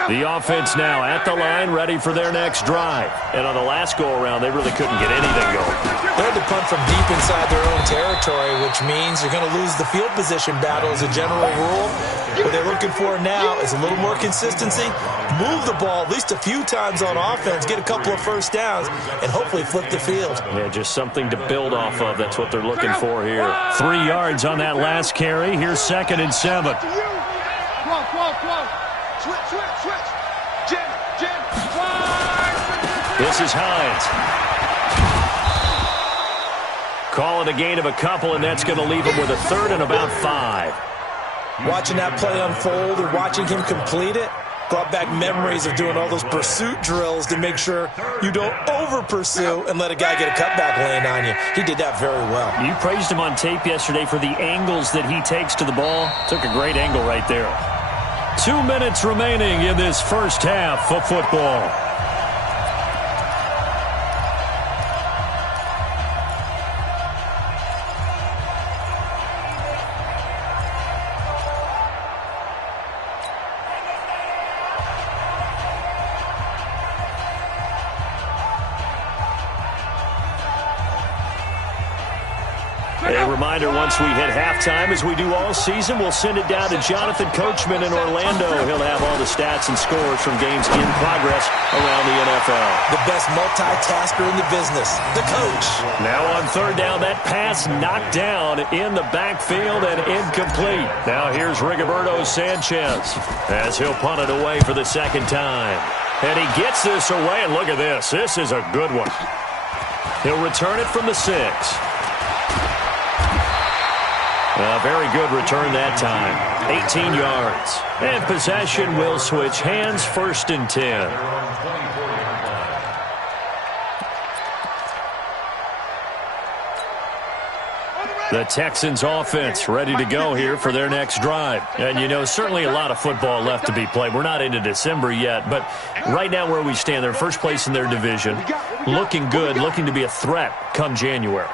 The offense now at the line, ready for their next drive. And on the last go-around, they really couldn't get anything going. They had to punt from deep inside their own territory, which means you're going to lose the field position battle as a general rule. What they're looking for now is a little more consistency, move the ball at least a few times on offense, get a couple of first downs, and hopefully flip the field. Yeah, just something to build off of. That's what they're looking for here. 3 yards on that last carry. Here's 2nd and 7. Come on. Switch. Jim. This is Hines. Call it a gain of a couple, and that's going to leave him with a 3rd and about 5. Watching that play unfold and watching him complete it brought back memories of doing all those pursuit drills to make sure you don't over-pursue and let a guy get a cutback lane on you. He did that very well. You praised him on tape yesterday for the angles that he takes to the ball. Took a great angle right there. 2 minutes remaining in this first half of football. A reminder, once we hit halftime, as we do all season, we'll send it down to Jonathan Coachman in Orlando. He'll have all the stats and scores from games in progress around the NFL. The best multitasker in the business, the coach. Now on 3rd down, that pass knocked down in the backfield and incomplete. Now here's Rigoberto Sanchez as he'll punt it away for the 2nd time. And he gets this away, and look at this. This is a good one. He'll return it from the 6. A very good return that time. 18 yards. And possession will switch hands, 1st and 10. The Texans offense ready to go here for their next drive. And, you know, certainly a lot of football left to be played. We're not into December yet, but right now where we stand, they're first place in their division. Looking good, looking to be a threat come January.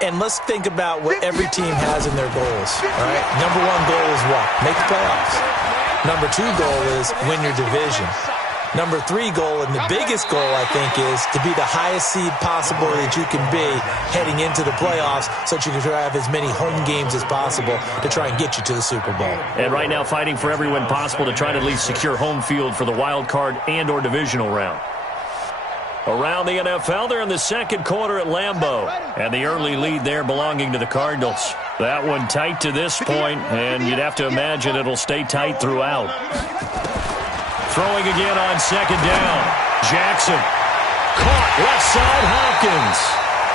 And let's think about what every team has in their goals, all right? Number 1 goal is what? Make the playoffs. Number 2 goal is win your division. Number 3 goal, and the biggest goal, I think, is to be the highest seed possible that you can be heading into the playoffs so that you can have as many home games as possible to try and get you to the Super Bowl. And right now fighting for every win possible to try to at least secure home field for the wild card and or divisional round. Around the NFL, they're in the 2nd quarter at Lambeau. And the early lead there belonging to the Cardinals. That one tight to this point, and you'd have to imagine it'll stay tight throughout. Throwing again on 2nd down. Jackson. Caught left side Hopkins.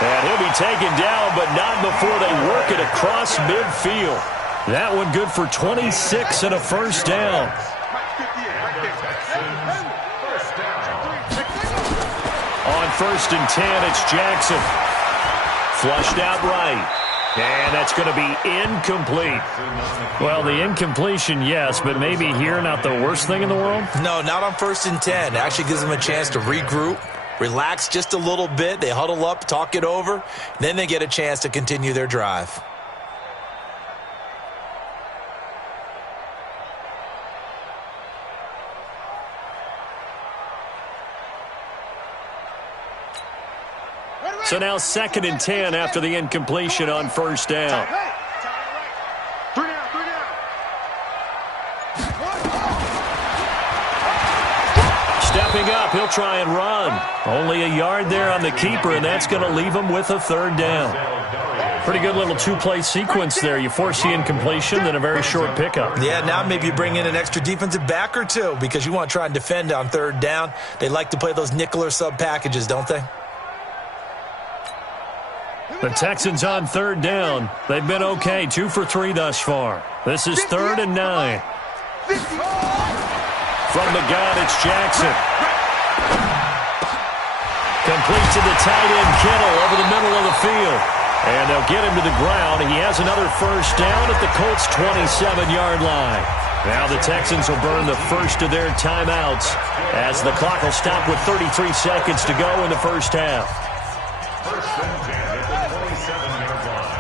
And he'll be taken down, but not before they work it across midfield. That one good for 26 and a first down. On 1st and 10, it's Jackson. Flushed out right. And that's going to be incomplete. Well, the incompletion, yes, but maybe here not the worst thing in the world? No, not on 1st and 10. It actually gives them a chance to regroup, relax just a little bit. They huddle up, talk it over. Then they get a chance to continue their drive. So now 2nd and 10 after the incompletion on 1st down. Stepping up, he'll try and run. Only a yard there on the keeper, and that's going to leave him with a 3rd down. Pretty good little two-play sequence there. You force the incompletion, then a very short pickup. Yeah, now maybe you bring in an extra defensive back or two because you want to try and defend on 3rd down. They like to play those nickel or sub packages, don't they? The Texans on 3rd down. They've been okay, 2 for 3 thus far. This is 3rd and 9. From the gun, it's Jackson. Complete to the tight end, Kittle, over the middle of the field. And they'll get him to the ground. He has another first down at the Colts' 27-yard line. Now the Texans will burn the first of their timeouts as the clock will stop with 33 seconds to go in the first half. First and 10 at the 27-yard line.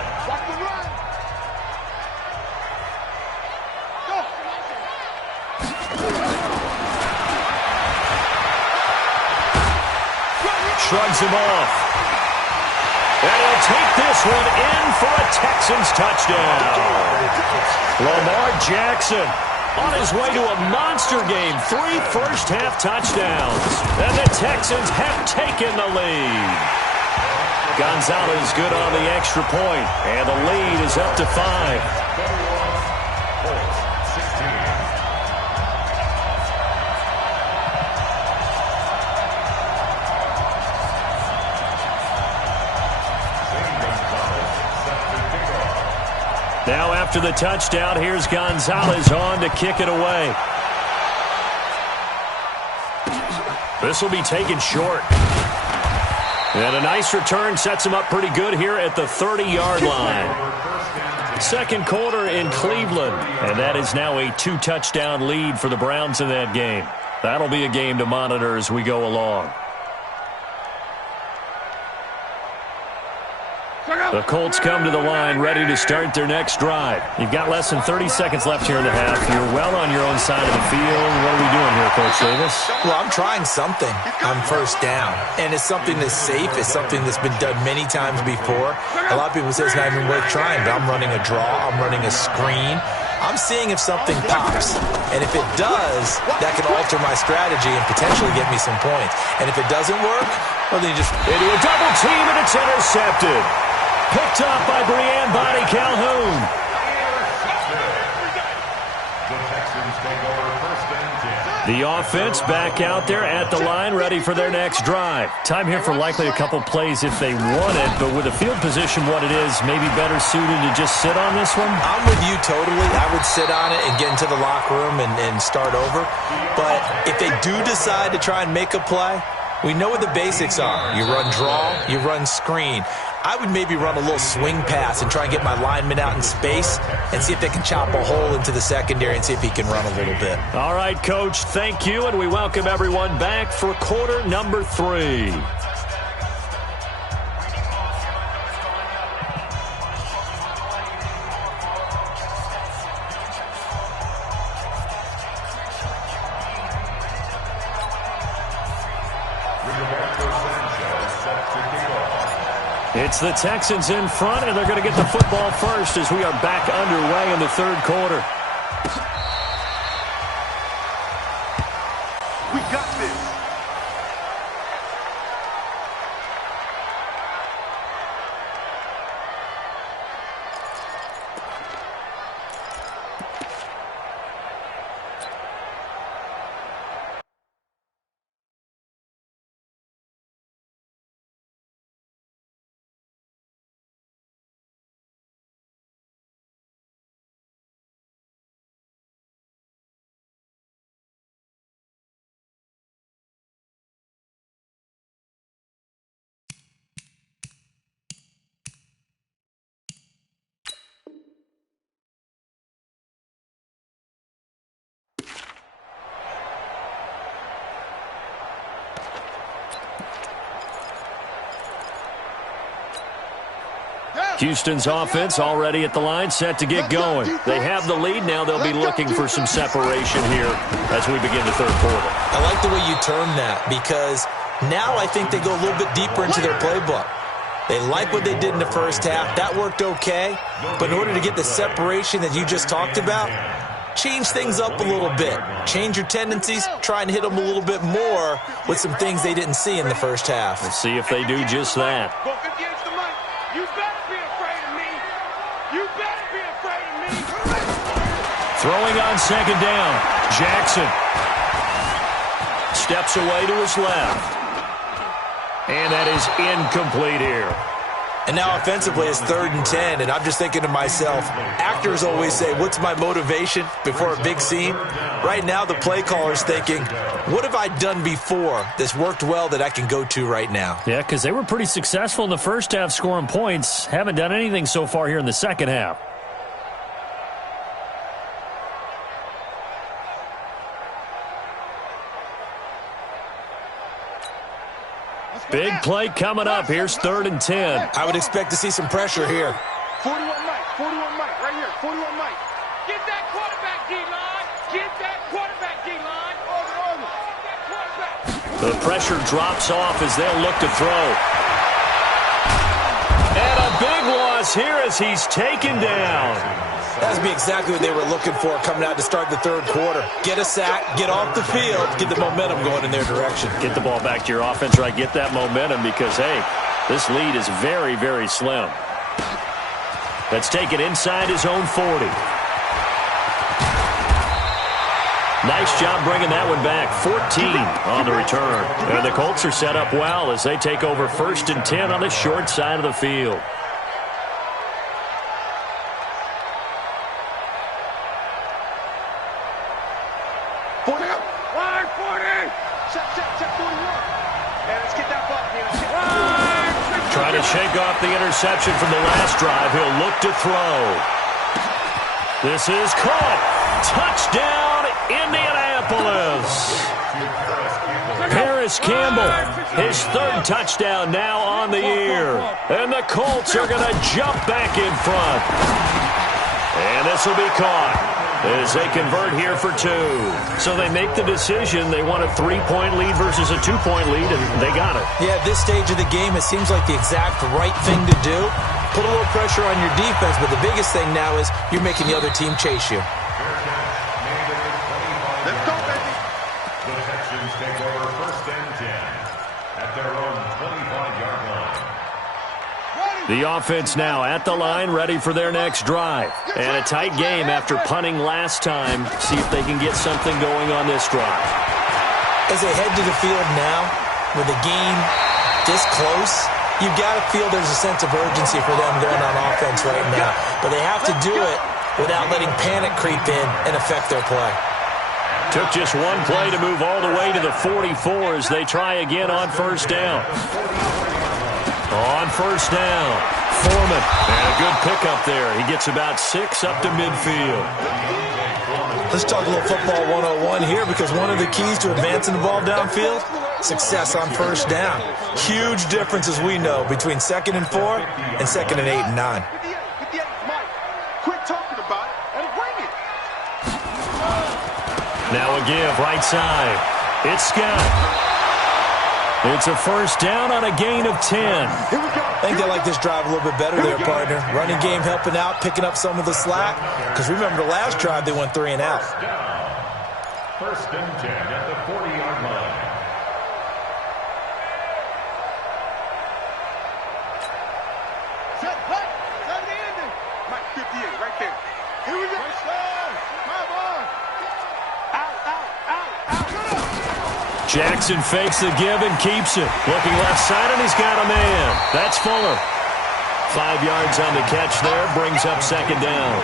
Shrugs him off. And he'll take this one in for a Texans touchdown. Lamar Jackson on his way to a monster game. 3 first-half touchdowns. And the Texans have taken the lead. Gonzalez good on the extra point, and the lead is up to 5. Now after the touchdown, here's Gonzalez on to kick it away. This will be taken short. And a nice return sets him up pretty good here at the 30-yard line. Second quarter in Cleveland, and that is now a 2-touchdown lead for the Browns in that game. That'll be a game to monitor as we go along. The Colts come to the line ready to start their next drive. You've got less than 30 seconds left here in the half. You're well on your own side of the field. What are we doing here, Coach Davis? Well, I'm trying something on 1st down, and it's something that's safe. It's something that's been done many times before. A lot of people say it's not even worth trying, but I'm running a draw. I'm running a screen. I'm seeing if something pops, and if it does, that can alter my strategy and potentially get me some points. And if it doesn't work, well, then you just into a double team, and it's intercepted. Picked up by Brianne Bonnie Calhoun. The offense back out there at the line, ready for their next drive. Time here for likely a couple plays if they want it, but with the field position what it is, maybe better suited to just sit on this one? I'm with you totally. I would sit on it and get into the locker room and start over. But if they do decide to try and make a play, we know what the basics are. You run draw, you run screen. I would maybe run a little swing pass and try and get my lineman out in space and see if they can chop a hole into the secondary and see if he can run a little bit. All right, Coach, thank you, and we welcome everyone back for quarter number 3. It's the Texans in front, and they're going to get the football first as we are back underway in the third quarter. We got this. Houston's offense already at the line, set to get going. They have the lead. Now they'll be looking for some separation here as we begin the third quarter. I like the way you term that, because now I think they go a little bit deeper into their playbook. They like what they did in the first half. That worked okay. But in order to get the separation that you just talked about, change things up a little bit. Change your tendencies. Try and hit them a little bit more with some things they didn't see in the first half. Let's see if they do just that. You better be afraid of me. You better be afraid of me. Throwing on second down. Jackson steps away to his left. And that is incomplete here. And now offensively it's 3rd and 10, and I'm just thinking to myself, actors always say, what's my motivation before a big scene? Right now the play caller's thinking, what have I done before that's worked well that I can go to right now? Yeah, because they were pretty successful in the first half scoring points. Haven't done anything so far here in the second half. Big play coming up. Here's 3rd and 10. I would expect to see some pressure here. 41 Mike, right here, 41 Mike. Get that quarterback, D-line. Get that quarterback, D-line. The pressure drops off as they'll look to throw. And a big loss here as he's taken down. That would be exactly what they were looking for coming out to start the third quarter. Get a sack, get off the field, get the momentum going in their direction. Get the ball back to your offense, right? Get that momentum because, hey, this lead is very, very slim. That's taken inside his own 40. Nice job bringing that one back. 14 on the return. And the Colts are set up well as they take over 1st and 10 on the short side of the field. Trying to shake off the interception from the last drive. He'll look to throw. This is caught. Touchdown, Indianapolis. Paris Campbell, his 3rd touchdown now on the year. And the Colts are going to jump back in front. And this will be caught as they convert here for 2. So they make the decision. They want a 3-point lead versus a 2-point lead, and they got it. Yeah, at this stage of the game, it seems like the exact right thing to do. Put a little pressure on your defense, but the biggest thing now is you're making the other team chase you. Let's go, baby. The Texans take over 1st and 10 at their own 25-yard line. The offense now at the line, ready for their next drive. And a tight game after punting last time. See if they can get something going on this drive. As they head to the field now, with the game this close, you've got to feel there's a sense of urgency for them going on offense right now. But they have to do it without letting panic creep in and affect their play. Took just one play to move all the way to the 44 as they try again on 1st down. On 1st down, Foreman, and a good pickup there. He gets about 6 up to midfield. Let's talk a little football 101 here, because one of the keys to advancing the ball downfield, success on 1st down. Huge difference, as we know, between 2nd and 4 and 2nd and 8 and 9. Quit talking about it and bring it. Now a give, right side. It's Scott. It's a 1st down on a gain of 10. I think they like this drive a little bit better there, partner. Running game helping out, picking up some of the slack. Because remember, the last drive they went 3 and out. 1st and 10 at the 40-yard line. Set back. Set the ending. Mike 58 right there. Here we go. Come on. Out. Jackson fakes the give and keeps it. Looking left side, and he's got a man. That's Fuller. 5 yards on the catch there. Brings up 2nd down.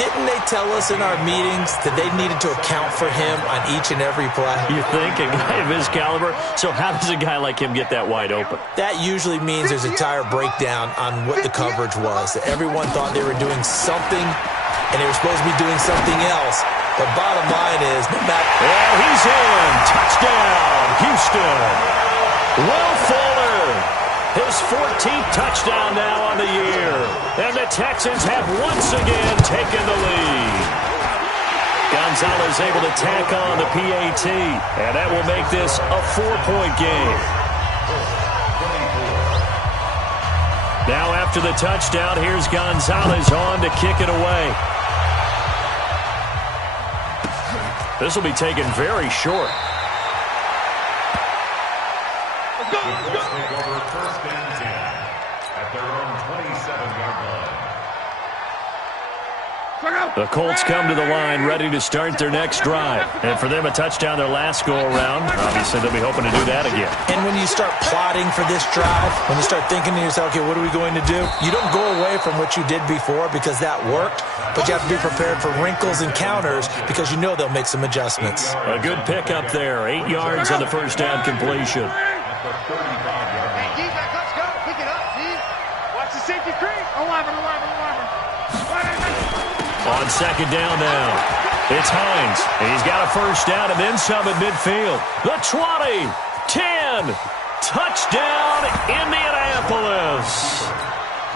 Didn't they tell us in our meetings that they needed to account for him on each and every play? You think? A guy of his caliber? So how does a guy like him get that wide open? That usually means there's a entire breakdown on what the coverage was. That everyone thought they were doing something, and they were supposed to be doing something else. The bottom line is, no matter... And he's in. Touchdown, Houston. Will Fuller. His his 14th touchdown now on the year. And the Texans have once again taken the lead. Gonzalez able to tack on the PAT, and that will make this a 4-point game. Now after the touchdown, here's Gonzalez on to kick it away. This will be taken very short. The Colts take over 1st and 10 at their own 27-yard line. The Colts come to the line ready to start their next drive. And for them, a touchdown their last go-around. Obviously, they'll be hoping to do that again. And when you start plotting for this drive, when you start thinking to yourself, okay, what are we going to do? You don't go away from what you did before because that worked, but you have to be prepared for wrinkles and counters because you know they'll make some adjustments. A good pickup there. 8 yards on the first down completion. At the 35-yard line. Defense, let's go. Pick it up, D. Watch the safety creep. Alive. On second down now, it's Hines. He's got a first down and then some at midfield. The 20, 10, touchdown Indianapolis.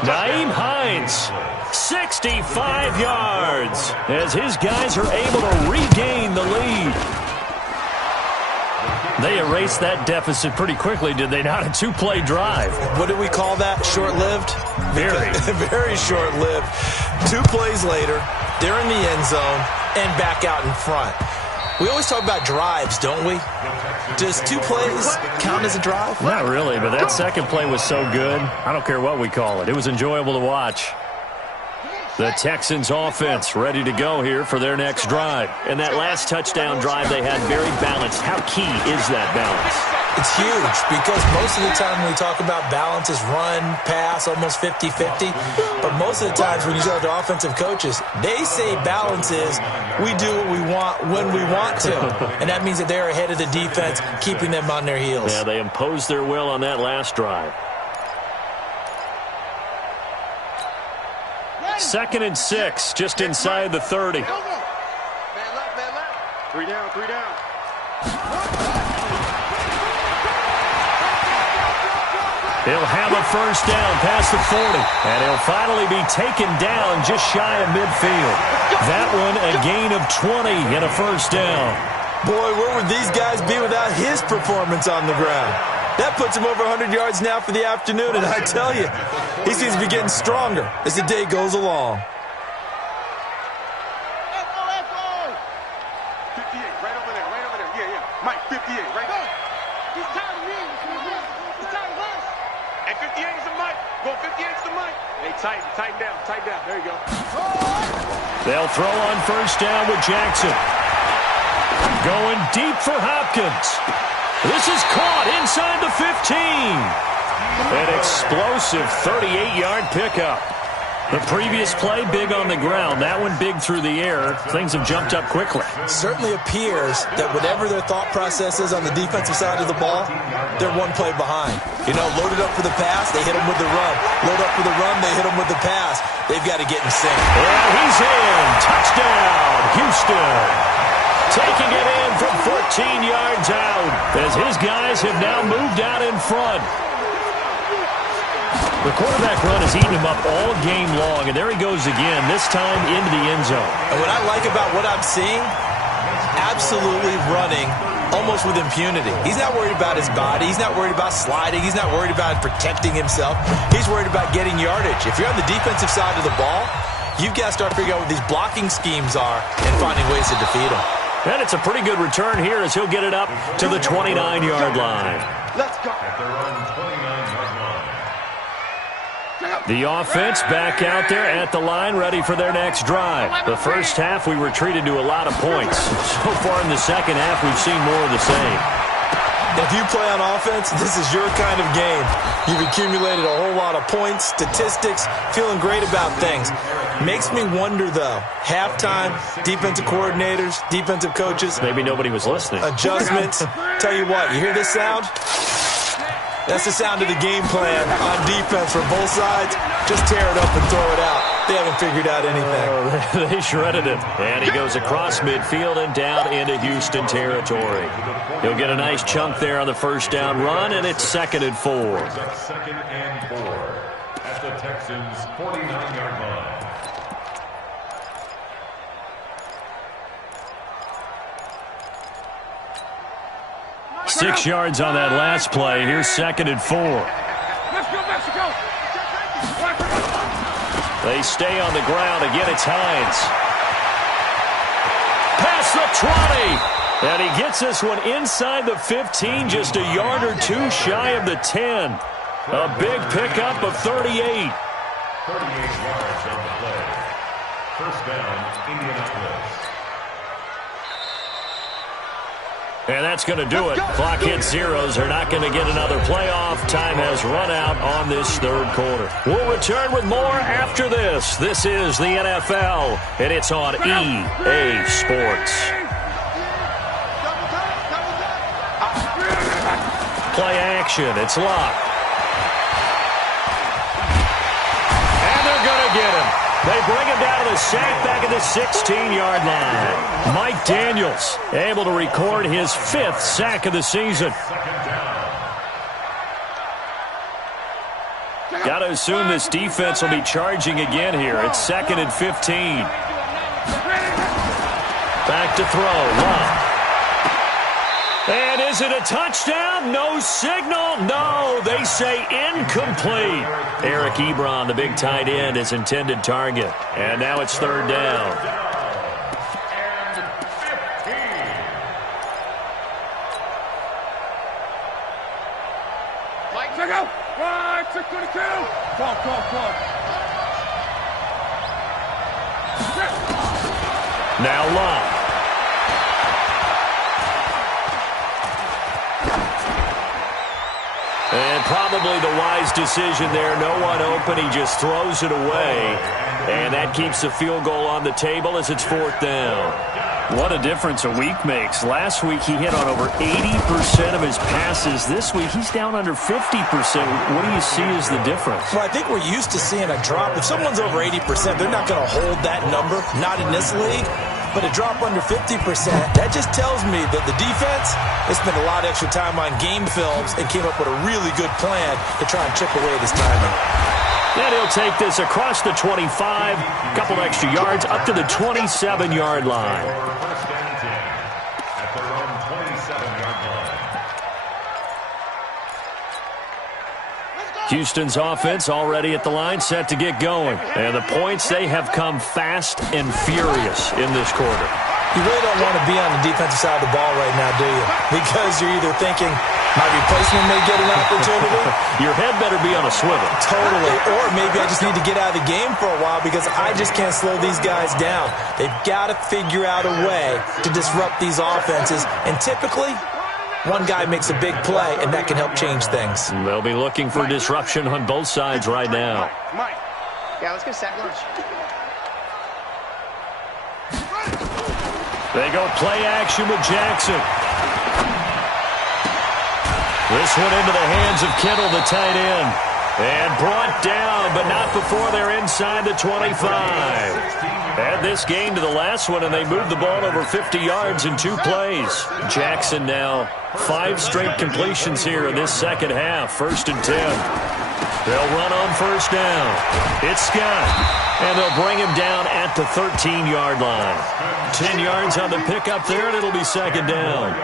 Nyheim Hines, 65 yards as his guys are able to regain the lead. They erased that deficit pretty quickly, did they not? A 2-play drive. What do we call that? Short-lived? Very. Very short-lived. 2 plays later, they're in the end zone and back out in front. We always talk about drives, don't we? Does 2 plays count as a drive? Not really, but that second play was so good. I don't care what we call it. It was enjoyable to watch. The Texans offense ready to go here for their next drive. And that last touchdown drive they had very balanced. How key is that balance? It's huge because most of the time when we talk about balance is run, pass, almost 50-50. But most of the times when you talk to offensive coaches, they say balance is we do what we want when we want to. And that means that they're ahead of the defense, keeping them on their heels. Yeah, they imposed their will on that last drive. 2nd and 6, just inside the 30. Man left. 3 down. He'll have a first down past the 40, and he'll finally be taken down just shy of midfield. That one a gain of 20 and a first down. Boy, where would these guys be without his performance on the ground? That puts him over 100 yards now for the afternoon, and I tell you, he seems to be getting stronger as the day goes along. 58, right over there. Yeah. Mike, 58, right there. He's tired of me. He's tired of us. And 58 is the Mike. Go 58 is the Mike. Hey, tighten down. There you go. They'll throw on first down with Jackson. Going deep for Hopkins. This is caught inside the 15. An explosive 38-yard pickup. The previous play, big on the ground. That one big through the air. Things have jumped up quickly. Certainly appears that whatever their thought process is on the defensive side of the ball, they're 1 play behind. You know, loaded up for the pass, they hit them with the run. Load up for the run, they hit them with the pass. They've got to get in sync. And he's in. Touchdown, Houston. Taking it in from 14 yards out as his guys have now moved out in front. The quarterback run has eaten him up all game long, and there he goes again, this time into the end zone. And what I like about what I'm seeing, absolutely running almost with impunity. He's not worried about his body. He's not worried about sliding. He's not worried about protecting himself. He's worried about getting yardage. If you're on the defensive side of the ball, you've got to start figuring out what these blocking schemes are and finding ways to defeat them. And it's a pretty good return here as he'll get it up to the 29-yard line. Let's go. At their own 29-yard line. The offense back out there at the line, ready for their next drive. The first half, we were treated to a lot of points. So far in the second half, we've seen more of the same. If you play on offense, this is your kind of game. You've accumulated a whole lot of points, statistics, feeling great about things. Makes me wonder, though, halftime, defensive coordinators, defensive coaches. Maybe nobody was listening. Adjustments. Tell you what, you hear this sound? That's the sound of the game plan on defense for both sides. Just tear it up and throw it out. They haven't figured out anything. Oh, they shredded him. And he goes across midfield and down into Houston territory. He'll get a nice chunk there on the first down run, and it's 2nd and 4. 2nd and 4 at the Texans' 49-yard line. Six yards on that last play. Here's 2nd and 4. Let's go, Mexico! They stay on the ground. Again, it's Hines. Past the 20. And he gets this one inside the 15, just a yard or two shy of the 10. A big pickup of 38. 38 yards on the play. First down, Indianapolis. And that's going to do it. Clock hits zeros. They're not going to get another playoff. Time has run out on this third quarter. We'll return with more after this. This is the NFL, and it's on EA Sports. Play action. It's locked. And they're going to get him. They bring him down to the sack back at the 16-yard line. Mike Daniels able to record his 5th sack of the season. Got to assume this defense will be charging again here. It's 2nd and 15. Back to throw. Love. And is it a touchdown? No signal. No, they say incomplete. Eric Ebron, the big tight end, is intended target. And now it's 3rd down. And 15. Mike, check out. 622. Call. Now Love. And probably the wise decision there. No one open. He just throws it away. And that keeps the field goal on the table as it's 4th down. What a difference a week makes. Last week he hit on over 80% of his passes. This week he's down under 50%. What do you see as the difference? Well, I think we're used to seeing a drop. If someone's over 80%, they're not going to hold that number. Not in this league. But a drop under 50%, that just tells me that the defense has spent a lot of extra time on game films and came up with a really good plan to try and chip away this timing. And he'll take this across the 25, couple extra yards, up to the 27-yard line. First down and 10 at their own 27-yard line. Houston's offense already at the line, set to get going. And the points, they have come fast and furious in this quarter. You really don't want to be on the defensive side of the ball right now, do you? Because you're either thinking, my replacement may get an opportunity. Your head better be on a swivel. Totally. Or maybe I just need to get out of the game for a while because I just can't slow these guys down. They've got to figure out a way to disrupt these offenses. And typically, one guy makes a big play, and that can help change things. They'll be looking for disruption on both sides right now. Mike. Yeah, let's get sack lunch. They go play action with Jackson. This one into the hands of Kittle, the tight end. And brought down, but not before they're inside the 25. Add this game to the last one, and they moved the ball over 50 yards in 2 plays. Jackson now 5 straight completions here in this second half. 1st and 10. They'll run on first down. It's Scott. And they'll bring him down at the 13-yard line. 10 yards on the pickup there, and it'll be 2nd down.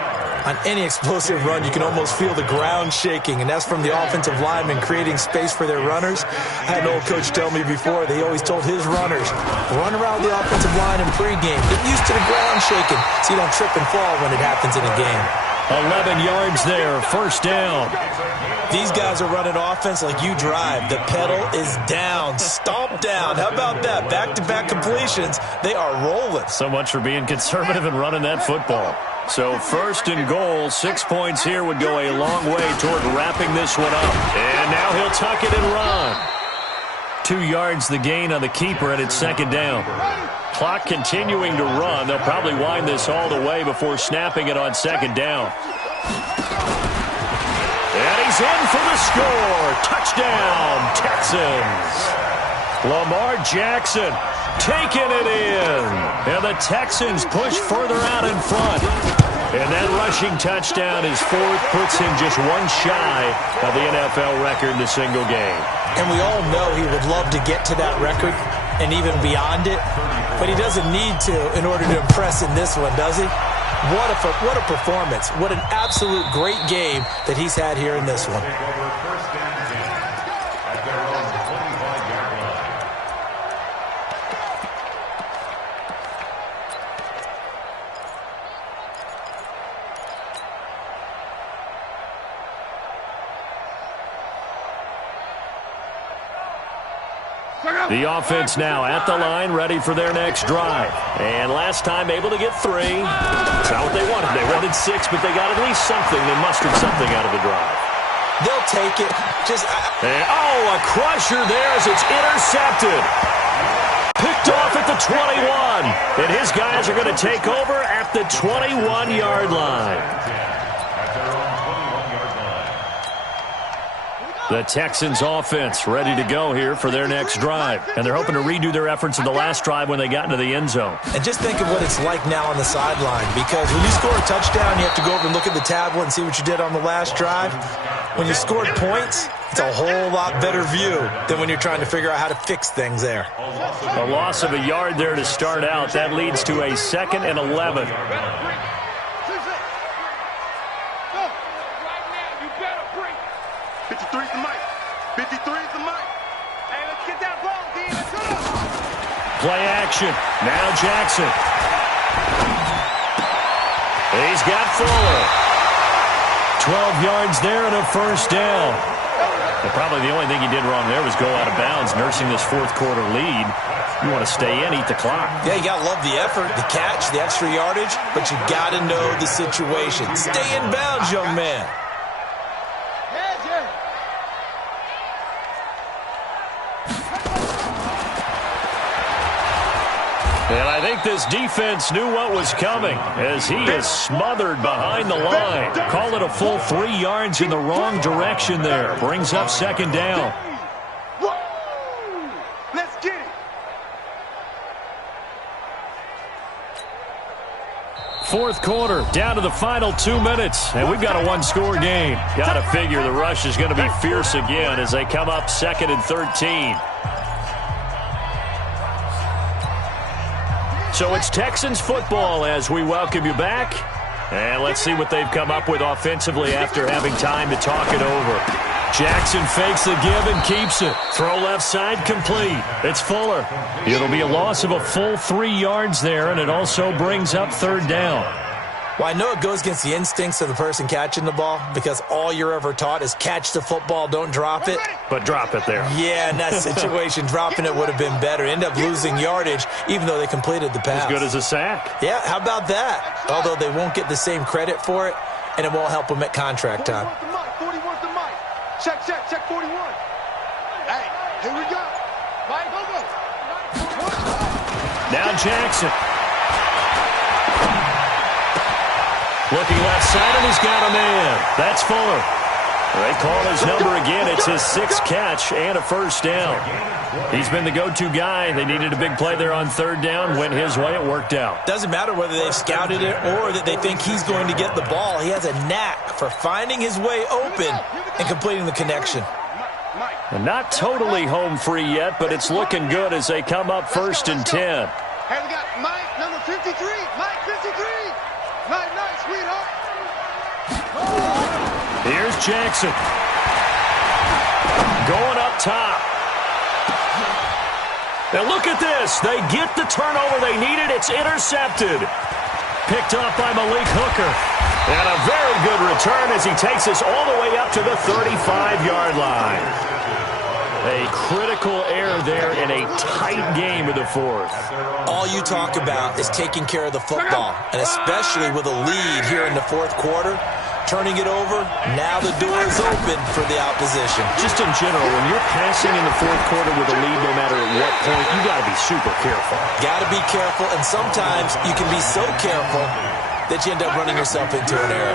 On any explosive run, you can almost feel the ground shaking, and that's from the offensive linemen creating space for their runners. I had an old coach tell me before, they always told his runners, run around the offensive line in pregame. Get used to the ground shaking so you don't trip and fall when it happens in a game. 11 yards there, 1st down. These guys are running offense like you drive. The pedal is down, stomp down. How about that? Back-to-back completions. They are rolling. So much for being conservative and running that football. So 1st and goal, 6 points here would go a long way toward wrapping this one up. And now he'll tuck it and run. 2 yards the gain on the keeper, and it's 2nd down. Clock continuing to run. They'll probably wind this all the way before snapping it on 2nd down. And he he's in for the score. Touchdown, Texans. Lamar Jackson taking it in. And the Texans push further out in front. And that rushing touchdown, his fourth, puts him just one shy of the NFL record in a single game. And we all know he would love to get to that record and even beyond it, but he doesn't need to in order to impress in this one, does he? What a performance. What an absolute great game that he's had here in this one. The offense now at the line, ready for their next drive. And last time able to get 3. That's not what they wanted. They wanted 6, but they got at least something. They mustered something out of the drive. They'll take it. And, a crusher there as it's intercepted. Picked off at the 21. And his guys are going to take over at the 21-yard line. The Texans offense ready to go here for their next drive. And they're hoping to redo their efforts in the last drive when they got into the end zone. And just think of what it's like now on the sideline, because when you score a touchdown, you have to go over and look at the tablet and see what you did on the last drive. When you scored points, it's a whole lot better view than when you're trying to figure out how to fix things there. A loss of a yard there to start out. That leads to a 2nd and 11. 53's the mic. 53's the mic. Hey, let's get that ball, D. Let's go. Play action. Now Jackson. He's got Fuller. 12 yards there and a first down. And probably the only thing he did wrong there was go out of bounds, nursing this fourth-quarter lead. You want to stay in, eat the clock. Yeah, you got to love the effort, the catch, the extra yardage, but you got to know the situation. Stay in bounds, young man. And I think this defense knew what was coming as he is smothered behind the line. Call it a full 3 yards in the wrong direction there. Brings up 2nd down. Let's get it. Fourth quarter, down to the final 2 minutes, and we've got a one-score game. Got to figure the rush is going to be fierce again as they come up 2nd and 13. So it's Texans football as we welcome you back. And let's see what they've come up with offensively after having time to talk it over. Jackson fakes the give and keeps it. Throw left side complete. It's Fuller. It'll be a loss of a full 3 yards there, and it also brings up 3rd down. Well, I know it goes against the instincts of the person catching the ball because all you're ever taught is catch the football, don't drop it. But drop it there. Yeah, in that situation, dropping it would have been better. End up losing yardage, even though they completed the pass. As good as a sack. Yeah, how about that? Although they won't get the same credit for it, and it won't help them at contract time. 41's the mic. Check 41. Hey, here we go. Mike, go. Now Jackson. Looking left side, and he's got a man. That's Fuller. They call his number again. It's his 6th catch and a first down. He's been the go-to guy. They needed a big play there on 3rd down. Went his way. It worked out. Doesn't matter whether they've scouted it or that they think he's going to get the ball. He has a knack for finding his way open and completing the connection. And not totally home free yet, but it's looking good as they come up 1st and 10. Hey, we got Mike, number 53. Mike, 53. Nice, sweetheart. Here's Jackson. Going up top. Now look at this. They get the turnover they needed. It's intercepted. Picked off by Malik Hooker. And a very good return as he takes us all the way up to the 35-yard line. A critical error there in a tight game of the 4th. All you talk about is taking care of the football, and especially with a lead here in the 4th quarter, turning it over, now the door is open for the opposition. Just in general, when you're passing in the 4th quarter with a lead, no matter at what point, you got to be super careful. Got to be careful, and sometimes you can be so careful that you end up running yourself into an error.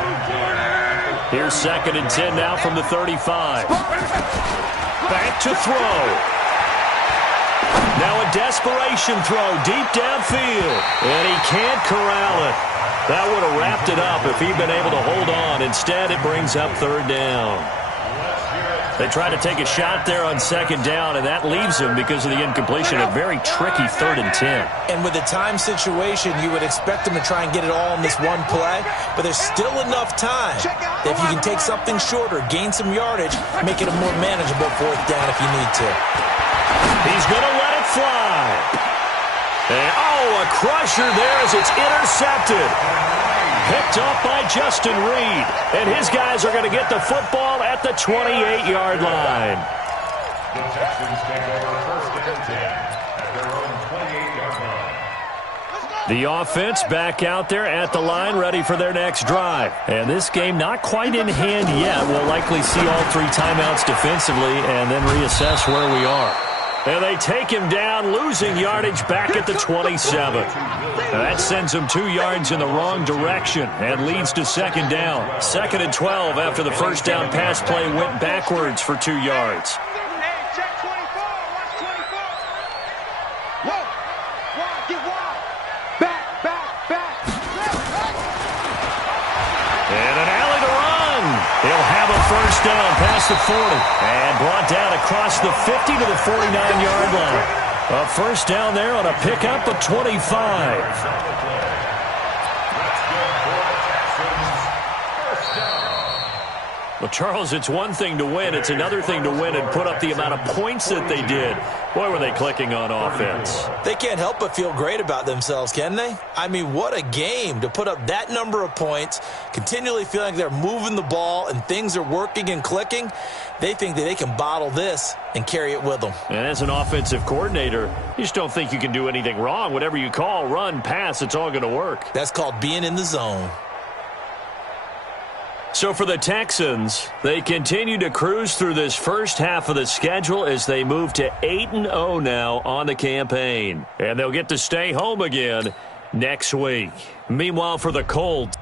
Here's 2nd and 10 now from the 35. Back to throw. Now a desperation throw deep downfield. And he can't corral it. That would have wrapped it up if he'd been able to hold on. Instead, it brings up 3rd down. They try to take a shot there on 2nd down, and that leaves them because of the incompletion. A very tricky 3rd and 10. And with the time situation, you would expect them to try and get it all in this one play, but there's still enough time that if you can take something shorter, gain some yardage, make it a more manageable 4th down if you need to. He's going to let it fly. And, a crusher there as it's intercepted. Picked off by Justin Reed. And his guys are going to get the football at the 28-yard line. The Texans take over 1st and 10 at their own 28-yard line. The offense back out there at the line, ready for their next drive. And this game not quite in hand yet. We'll likely see all 3 timeouts defensively and then reassess where we are. And they take him down, losing yardage back at the 27. That sends him 2 yards in the wrong direction and leads to 2nd down. 2nd and 12 after the 1st down pass play went backwards for 2 yards. Hey, check 24. Watch 24. Whoa. Wide, get wide. Back. And an alley to run. He'll have a 1st down past the 40. And brought down across the 50 to the 49-yard line. A 1st down there on a pickup of 25. Well, Charles, it's one thing to win. It's another thing to win and put up the amount of points that they did. Boy, were they clicking on offense. They can't help but feel great about themselves, can they? I mean, what a game to put up that number of points, continually feeling like they're moving the ball and things are working and clicking. They think that they can bottle this and carry it with them. And as an offensive coordinator, you just don't think you can do anything wrong. Whatever you call, run, pass, it's all going to work. That's called being in the zone. So for the Texans, they continue to cruise through this first half of the schedule as they move to 8-0 now on the campaign. And they'll get to stay home again next week. Meanwhile, for the Colts,